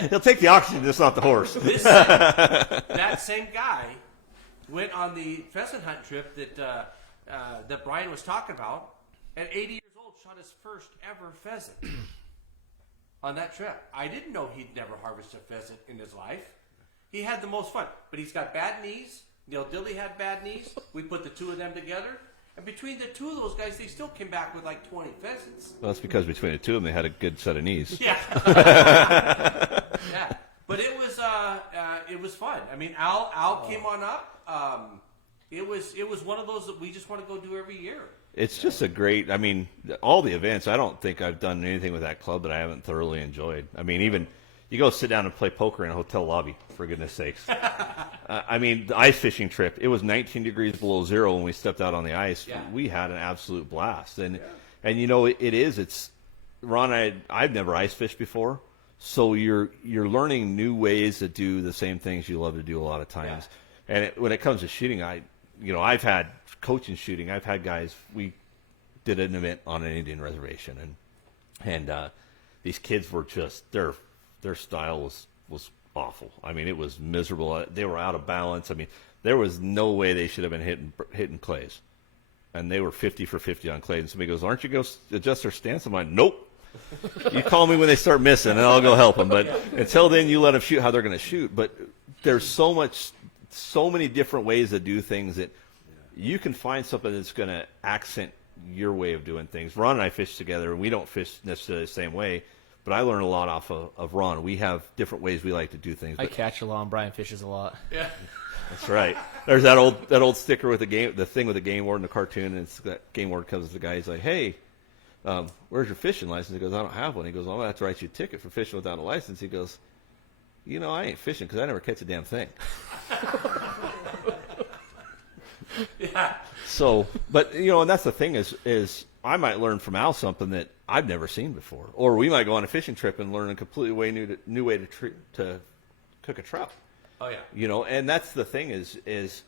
He'll take the oxygen, just not the horse. That same guy went on the pheasant hunt trip that Brian was talking about. At 80 years old, shot his first ever pheasant on that trip. I didn't know he'd never harvested a pheasant in his life. He had the most fun, but he's got bad knees. Neil Dilly had bad knees. We put the two of them together, and between the two of those guys, they still came back with like 20 pheasants. Well, that's because between the two of them, they had a good set of knees. Yeah. Yeah. But it was fun. I mean, Al came on up. It was one of those that we just want to go do every year. It's just a great, I mean, all the events, I don't think I've done anything with that club that I haven't thoroughly enjoyed. I mean, even you go sit down and play poker in a hotel lobby, for goodness sakes. I mean, the ice fishing trip, it was 19 degrees below zero when we stepped out on the ice. Yeah. We had an absolute blast. And you know, it's, Ron, I've never ice fished before. So you're learning new ways to do the same things you love to do a lot of times. Yeah. And when it comes to shooting, I've had coaching shooting. I've had guys, we did an event on an Indian reservation, and these kids were just, their style was awful. I mean, it was miserable. They were out of balance. I mean, there was no way they should have been hitting clays. And they were 50 for 50 on clays. And somebody goes, aren't you going to adjust their stance? I'm like, nope. You call me when they start missing, and I'll go help them. But until then, you let them shoot how they're going to shoot. But there's so many different ways to do things that you can find something that's going to accent your way of doing things. Ron and I fish together, and we don't fish necessarily the same way. But I learn a lot off of Ron. We have different ways we like to do things. I catch a lot, and Brian fishes a lot. Yeah. That's right. There's that old sticker with the thing with the game warden, the cartoon, and it's that game warden comes to the guy. He's like, "Hey, where's your fishing license?" He goes, "I don't have one." He goes, "Oh, I have to write you a ticket for fishing without a license." He goes, "You know, I ain't fishing because I never catch a damn thing." Yeah. So, but you know, and that's the thing is I might learn from Al something that I've never seen before, or we might go on a fishing trip and learn a completely new way to cook a trout. Oh yeah. You know, and that's the thing is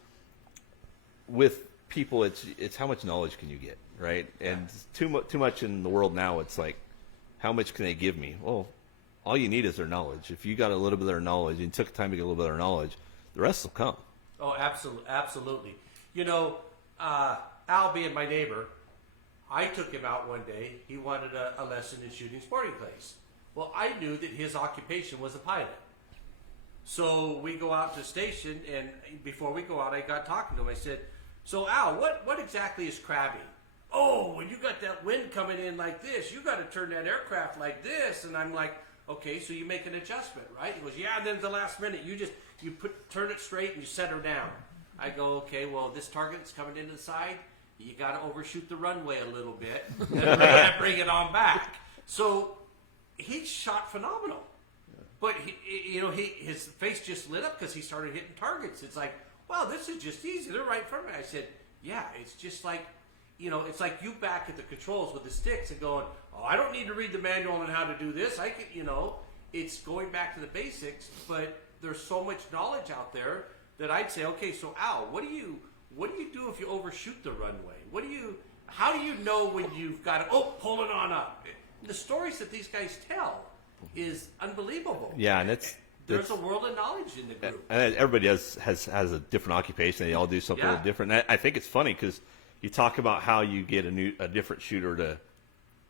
with people, it's how much knowledge can you get, right? And too much in the world now, it's like, how much can they give me? Well, all you need is their knowledge. If you got a little bit of their knowledge and took time to get a little bit of their knowledge, the rest will come. Oh, absolutely. You know, Al being my neighbor, I took him out one day. He wanted a lesson in shooting sporting clays. Well, I knew that his occupation was a pilot. So we go out to the station, and before we go out, I got talking to him. I said, "So Al, what exactly is crabbing?" "Oh, when you got that wind coming in like this, you got to turn that aircraft like this." And I'm like, "Okay, so you make an adjustment, right?" He goes, "Yeah." And then at the last minute, you turn it straight and you set her down. I go, "Okay, well, this target's coming into the side. You got to overshoot the runway a little bit and bring it on back." So he shot phenomenal. But his face just lit up because he started hitting targets. It's like, wow, this is just easy. They're right in front of me. I said, yeah, it's just like, it's like you back at the controls with the sticks and going, "Oh, I don't need to read the manual on how to do this. I can, it's going back to the basics." But there's so much knowledge out there that I'd say, okay, so Al, what do you do if you overshoot the runway? How do you know when you've got to pull it on up? The stories that these guys tell is unbelievable. Yeah, and there's a world of knowledge in the group. And everybody has a different occupation. They all do something a little different. And I think it's funny because you talk about how you get a different shooter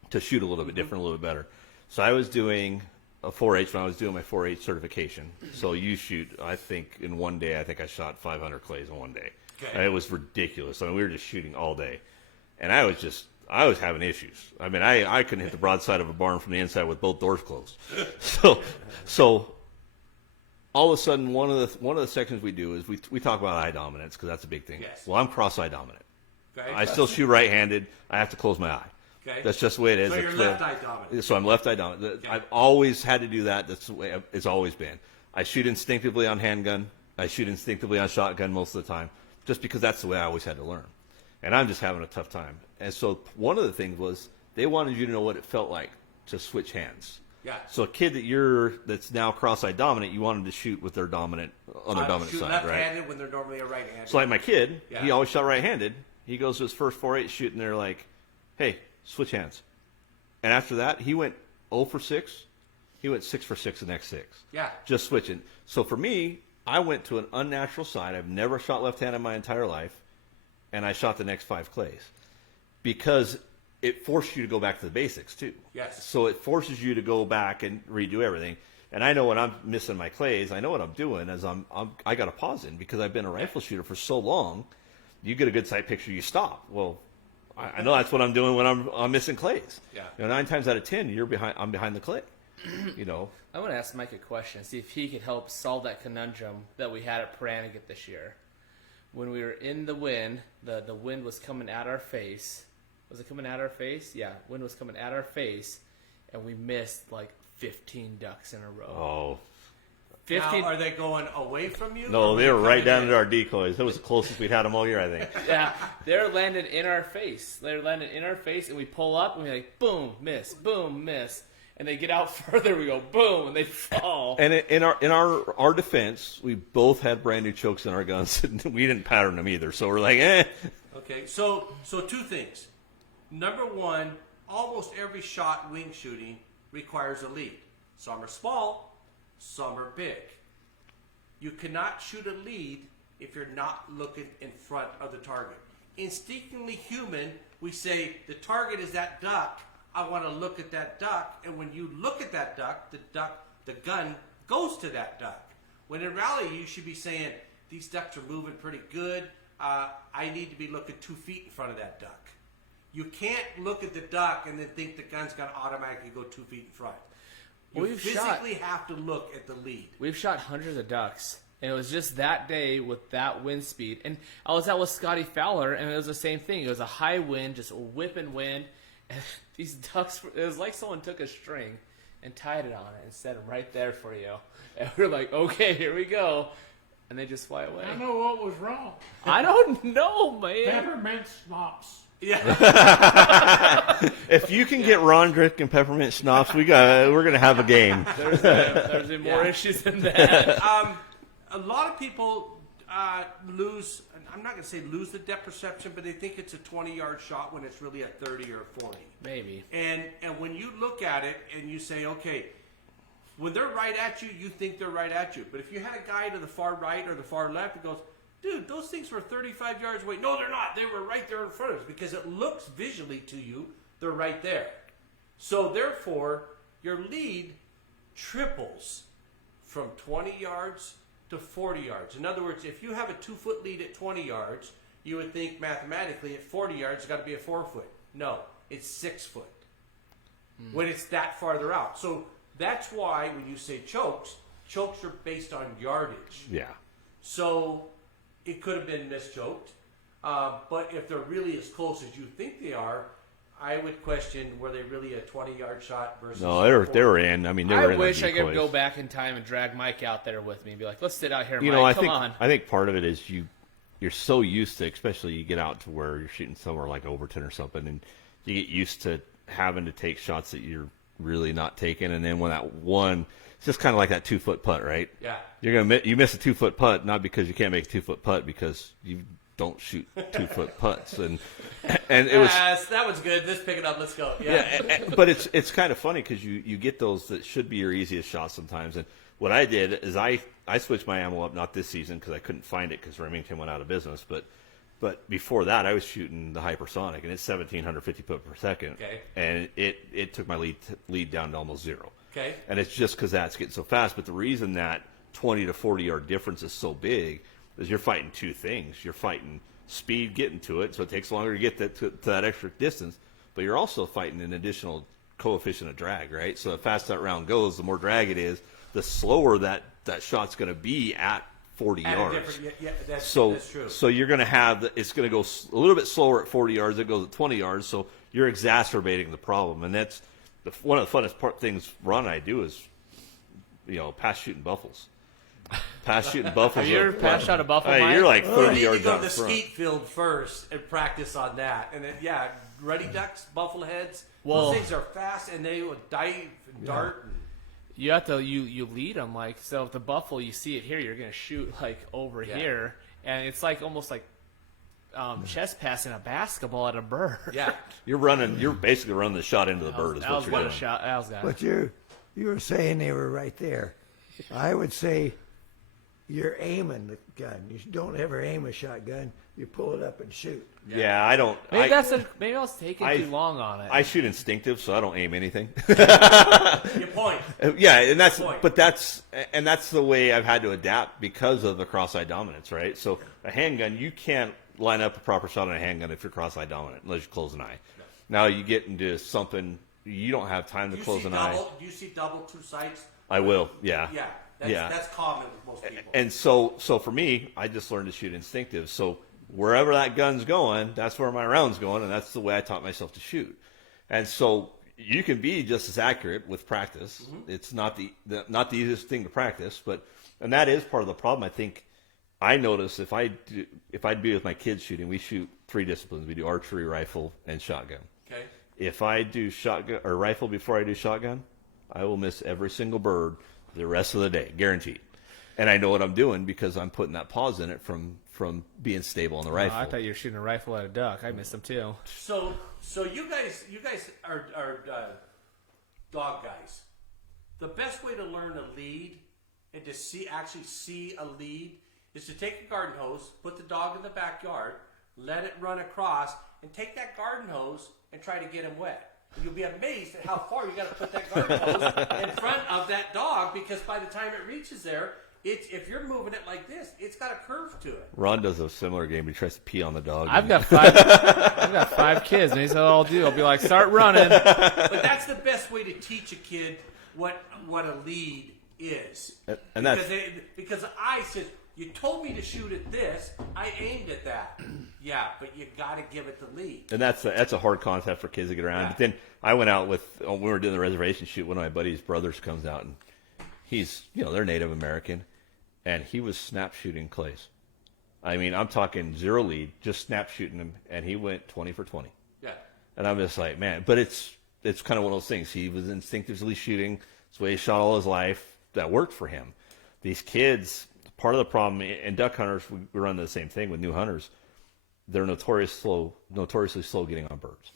to shoot a little bit different, a little bit better. So I was doing a 4-H when I was doing my 4-H certification. So you shoot, I think in one day, I think I shot 500 clays in one day. Okay. And it was ridiculous. I mean, we were just shooting all day. And I was having issues. I mean, I couldn't hit the broadside of a barn from the inside with both doors closed. So all of a sudden, one of the sections we do is we talk about eye dominance because that's a big thing. Yes. Well, I'm cross-eye dominant. Okay. I still shoot right-handed. I have to close my eye. Okay. That's just the way it is. So you're It's left-eye dominant. So I'm left-eye dominant. Okay. I've always had to do that. That's the way it's always been. I shoot instinctively on handgun. I shoot instinctively on shotgun most of the time, just because that's the way I always had to learn. And I'm just having a tough time. And so one of the things was they wanted you to know what it felt like to switch hands. Yeah. So a kid that's now cross-eye dominant, you want him to shoot with their dominant on their dominant shoot side, right? left-handed when they're normally a right-handed. So like my kid, Yeah. he always shot right-handed. He goes to his first 4-8 shoot, and they're like, "Hey, switch hands." And after that, he went 0 for 6. He went 6 for 6 the next 6. Yeah. Just switching. So for me, I went to an unnatural side. I've never shot left-handed my entire life, and I shot the next 5 clays because it forced you to go back to the basics too. Yes. So it forces you to go back and redo everything. And I know when I'm missing my clays, I know what I'm doing as I got to pause in because I've been a rifle shooter for so long. You get a good sight picture, you stop. Well, I know that's what I'm doing when I'm missing clays. Yeah. 9 times out of 10, I'm behind the clay. I want to ask Mike a question, see if he could help solve that conundrum that we had at Paranagit this year. When we were in the wind, the wind was coming at our face. Was it coming at our face? Yeah, wind was coming at our face, and we missed like 15 ducks in a row. Oh. 15. Now, are they going away from you? No, or they were right coming down in? into our decoys. That was the closest we'd had them all year, I think. Yeah, they're landing in our face. They're landing in our face, and we pull up, and we're like, boom, miss, boom, miss. And they get out further, we go, boom, and they fall. And in our defense, we both had brand new chokes in our guns, and we didn't pattern them either. So we're like, eh. Okay, so 2 things. Number one, almost every shot wing shooting requires a lead. Some are small, some are big. You cannot shoot a lead if you're not looking in front of the target. Instinctively human, we say the target is that duck. I want to look at that duck, and when you look at that duck, the gun goes to that duck. When in rally, you should be saying these ducks are moving pretty good. I need to be looking 2 feet in front of that duck. You can't look at the duck and then think the gun's going to automatically go 2 feet in front. You physically have to look at the lead. We've shot hundreds of ducks, and it was just that day with that wind speed. And I was out with Scotty Fowler, and it was the same thing. It was a high wind, just a whipping wind. And these ducks, it was like someone took a string and tied it on it and set them right there for you. And we're like, okay, here we go. And they just fly away. I know what was wrong. I don't know, man. Peppermint schnapps. Yeah. If you can get Rondrick and peppermint schnapps, we're gonna have a game. There's been more issues than that. A lot of people lose, I'm not going to say lose the depth perception, but they think it's a 20-yard shot when it's really a 30 or 40. Maybe. And when you look at it and you say, okay, when they're right at you, you think they're right at you. But if you had a guy to the far right or the far left that goes, dude, those things were 35 yards away. No, they're not. They were right there in front of us because it looks visually to you, they're right there. So therefore, your lead triples from 20 yards to 40 yards. In other words, if you have a 2-foot lead at 20 yards, you would think mathematically at 40 yards it's got to be a 4-foot. No, it's 6 foot when it's that farther out. So that's why when you say chokes are based on yardage. Yeah. So it could have been mischoked. But if they're really as close as you think they are, I would question, were they really a 20-yard shot versus... No, they were in. I mean, they were in. I wish the I could decoys. go back in time and drag Mike out there with me and be like, let's sit out here, You Mike, know, come on. I think part of it is you're so used to, especially you get out to where you're shooting somewhere like Overton or something, and you get used to having to take shots that you're really not taking, and then when that one, it's just kind of like that 2-foot putt, right? Yeah. You miss a 2-foot putt not because you can't make a 2-foot putt, because you don't shoot 2-foot putts, and it was. That was good. Let's pick it up. Let's go. Yeah. But it's kind of funny because you get those that should be your easiest shots sometimes. And what I did is I switched my ammo up, not this season because I couldn't find it because Remington went out of business, but before that I was shooting the hypersonic, and it's 1,750 foot per second. Okay. And it took my lead down to almost 0. Okay. And it's just because that's getting so fast. But the reason that 20 to 40 yard difference is so big is you're fighting two things. You're fighting speed getting to it, so it takes longer to get to that extra distance. But you're also fighting an additional coefficient of drag, right? So the faster that round goes, the more drag it is, the slower that shot's going to be at 40 At a yards. different- yeah, that's true. So you're going to have it's going to go a little bit slower at 40 yards. It goes at 20 yards. So you're exacerbating the problem, and that's one of the funnest things Ron and I do is, pass shooting buffles. Pass shooting buffles. Have you ever pass shot a buffalo? Hey, you're like You 30 need to yards go out to the in front. skeet field first and practice on that. And then, ruddy ducks, buffalo heads, Well- those things are fast and they will dive and dart. And, You have to you lead them like so. If the buffalo you see it here, you're gonna shoot like over here, and it's like almost like chest passing a basketball at a bird. yeah. You're basically running the shot into the bird. Is That what was you're one doing. shot. That was that. But you were saying they were right there. I would say you're aiming the gun. You don't ever aim a shotgun. You pull it up and shoot. Yeah, I don't. Maybe I, maybe I was taking I- too long on it. I shoot instinctive, so I don't aim anything. Your point. Yeah, and that's Point. that's the way I've had to adapt because of the cross-eye dominance, right? So a handgun, you can't line up a proper shot on a handgun if you're cross-eye dominant unless you close an eye. Now you get into something you don't have time to close an eye. Do you see double two sights? I will, yeah. Yeah. That's common with most people. And so for me, I just learned to shoot instinctive. So wherever that gun's going, that's where my round's going, and that's the way I taught myself to shoot. And so you can be just as accurate with practice. Mm-hmm. It's not the easiest thing to practice, and that is part of the problem. I think I notice if I'd be with my kids shooting, we shoot 3 disciplines. We do archery, rifle, and shotgun. Okay. If I do shotgun or rifle before I do shotgun, I will miss every single bird the rest of the day, guaranteed. And I know what I'm doing because I'm putting that pause in it from being stable on the rifle. I thought you were shooting a rifle at a duck. I missed them too. So you guys are dog guys. The best way to learn a lead and to actually see a lead is to take a garden hose, put the dog in the backyard, let it run across, and take that garden hose and try to get him wet. You'll be amazed at how far you got to put that garden hose in front of that dog because by the time it reaches there, if you're moving it like this, it's got a curve to it. Ron does a similar game. He tries to pee on the dog. I've got 5 kids, and he's all I'll do. I'll be like, start running. But that's the best way to teach a kid what a lead is. And that's because I said, you told me to shoot at this, I aimed at that. Yeah, but you got to give it the lead. and that's a hard concept for kids to get around. Yeah. But then I went out when we were doing the reservation shoot. One of my buddy's brothers comes out, and he's they're Native American, and he was snap shooting clays. I mean, I'm talking 0 lead, just snap shooting him, and he went 20 for 20. Yeah. And I'm just like, man, but it's kind of one of those things. He was instinctively shooting. It's the way he shot all his life. That worked for him. These kids, part of the problem, and duck hunters, we run the same thing with new hunters. They're notoriously slow getting on birds.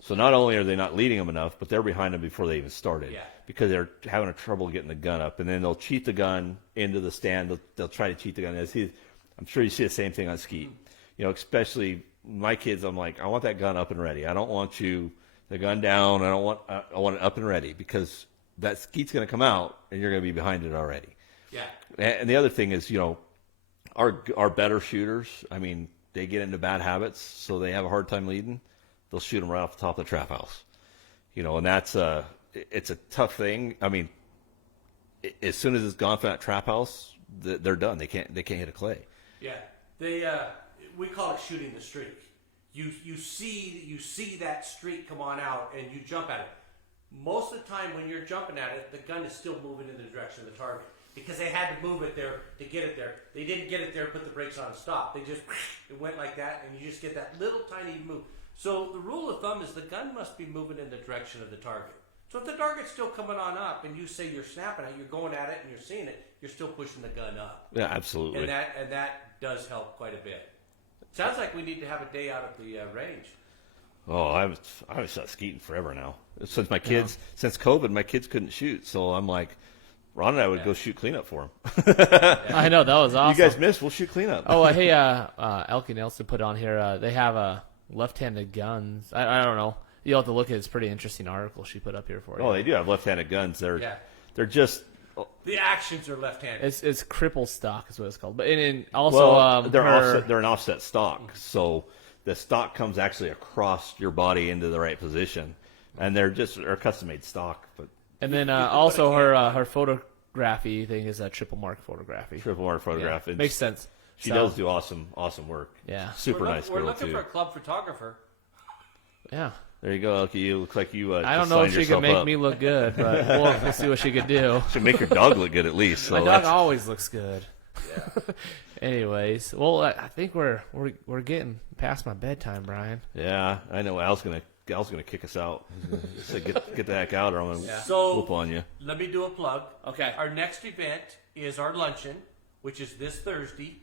So not only are they not leading them enough, but they're behind them before they even started because they're having a trouble getting the gun up. And then they'll cheat the gun into the stand. They'll try to cheat the gun. I'm sure you see the same thing on skeet. Especially my kids, I'm like, I want that gun up and ready. I don't want the gun down. I want it up and ready because that skeet's going to come out and you're going to be behind it already. Yeah. And the other thing is, our better shooters, I mean, they get into bad habits, so they have a hard time leading. They'll shoot them right off the top of the trap house. And that's it's a tough thing. I mean, as soon as it's gone from that trap house, they're done. They can't hit a clay. Yeah. We call it shooting the streak. You see that streak come on out and you jump at it. Most of the time when you're jumping at it, the gun is still moving in the direction of the target. Because they had to move it there to get it there. They didn't get it there, put the brakes on and stop. It went like that, and you just get that little tiny move. So the rule of thumb is the gun must be moving in the direction of the target. So if the target's still coming on up, and you say you're snapping it, you're going at it, and you're seeing it, you're still pushing the gun up. Yeah, absolutely. And that does help quite a bit. Sounds like we need to have a day out at the range. Oh, I was shot skeeting forever now. Since COVID, my kids couldn't shoot, so I'm like, Ron and I would go shoot cleanup for them. I know, that was awesome. You guys missed. We'll shoot cleanup. Oh, hey, Elkie Nelson put on here. They have left-handed guns. I don't know. you'll have to look at it. It's a pretty interesting article she put up here for you. Oh, they do have left-handed guns. Yeah. They're just The actions are left-handed. It's cripple stock is what it's called. But and also they're an offset stock, so the stock comes actually across your body into the right position, and they're custom-made stock. But and then also her photography thing is a triple mark photography. triple mark photograph. Yeah, It's- makes sense. She So, does do awesome work. Yeah. Super nice We're girl looking too. for a club photographer. Yeah. There you go, Elkie. You look like you. I just don't know if signed she yourself can make up. me look good, but we'll see what she could do. Should make your dog look good at least. So My dog that's- always looks good. Anyways, well, I think we're getting past my bedtime, Brian. Yeah, I know. Al's gonna kick us out. So get the heck out, or I'm gonna So whoop on you. let me do a plug. Okay. Our next event is our luncheon, which is this Thursday,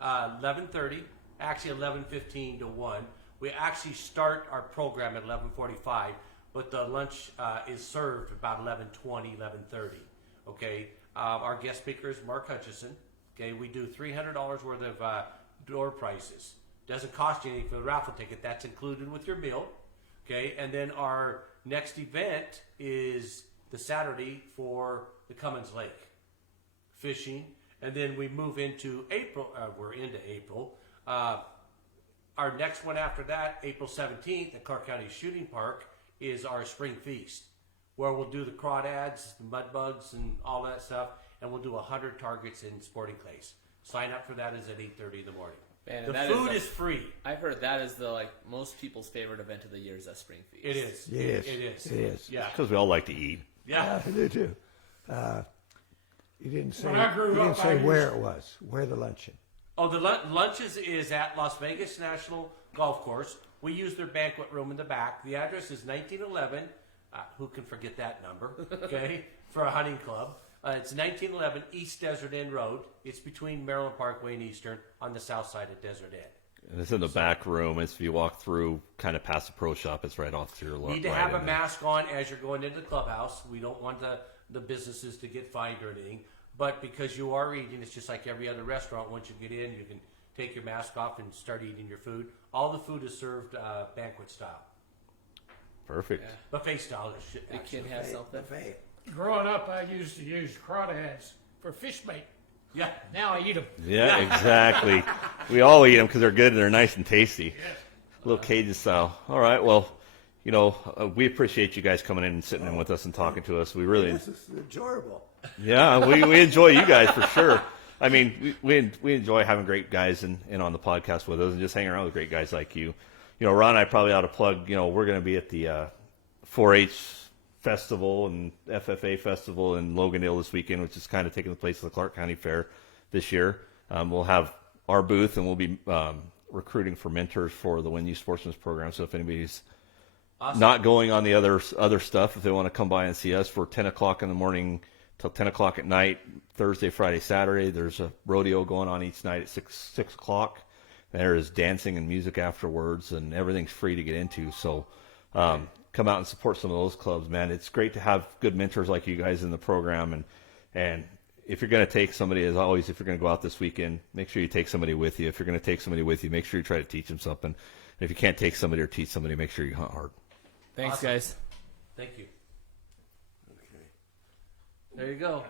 11:30. Actually, 11:15 to 1. We actually start our program at 11:45, but the lunch is served about 11:20, 11:30. Okay. Our guest speaker is Mark Hutchison. Okay. We do $300 worth of door prices. Doesn't cost you anything for the raffle ticket. That's included with your meal. Okay. And then our next event is the Saturday for the Cummins Lake fishing, and then we move into April. We're into April. Our next one after that, April 17th at Clark County Shooting Park, is our spring feast, where we'll do the crawdads, the mud bugs, and all that stuff, and we'll do 100 targets in sporting clays. Sign up for that is at 8:30 in the morning. Man, the that food is is free. I've heard that is the most people's favorite event of the year is that spring feast. It is. Yes, It is. it is. Yeah. Because we all like to eat. Yeah. I do too. You didn't say. When I grew you didn't up, I say used- where it was. Where the luncheon. Oh, the lunches is at Las Vegas National Golf Course. We use their banquet room in the back. The address is 1911. Who can forget that number? Okay, for a hunting club. It's 1911 East Desert Inn Road. It's between Maryland Parkway and Eastern on the south side of Desert Inn. And it's in the back room. It's if you walk through, kind of past the pro shop, it's right off to your left. Need to have a mask on as you're going into the clubhouse. We don't want the businesses to get fined or anything. But because you are eating, it's just like every other restaurant. Once you get in, you can take your mask off and start eating your food. All the food is served banquet style. Perfect. Buffet style is shit. The kid actually. has something. Buffet. Growing up, I used to use crawdads for fish bait. Yeah. Now I eat them. Yeah, exactly. We all eat them because they're good and they're nice and tasty. A little Cajun style. All right. Well, we appreciate you guys coming in and sitting in with us and talking to us. We really, This is enjoyable. yeah, we enjoy you guys for sure. I mean, we enjoy having great guys in on the podcast with us and just hanging around with great guys like you. Ron and I probably ought to plug. We're going to be at the 4-H Festival and FFA Festival in Logandale this weekend, which is kind of taking the place of the Clark County Fair this year. We'll have our booth, and we'll be recruiting for mentors for the Win You Sportsman's program. So if anybody's not going on the other stuff, if they want to come by and see us for 10 o'clock in the morning till 10 o'clock at night, Thursday, Friday, Saturday, there's a rodeo going on each night at 6 o'clock. There is dancing and music afterwards, and everything's free to get into. So come out and support some of those clubs, man. It's great to have good mentors like you guys in the program. And if you're going to take somebody, as always, if you're going to go out this weekend, make sure you take somebody with you. If you're going to take somebody with you, make sure you try to teach them something. And if you can't take somebody or teach somebody, make sure you hunt hard. Thanks, Awesome. guys. Thank you. There you go.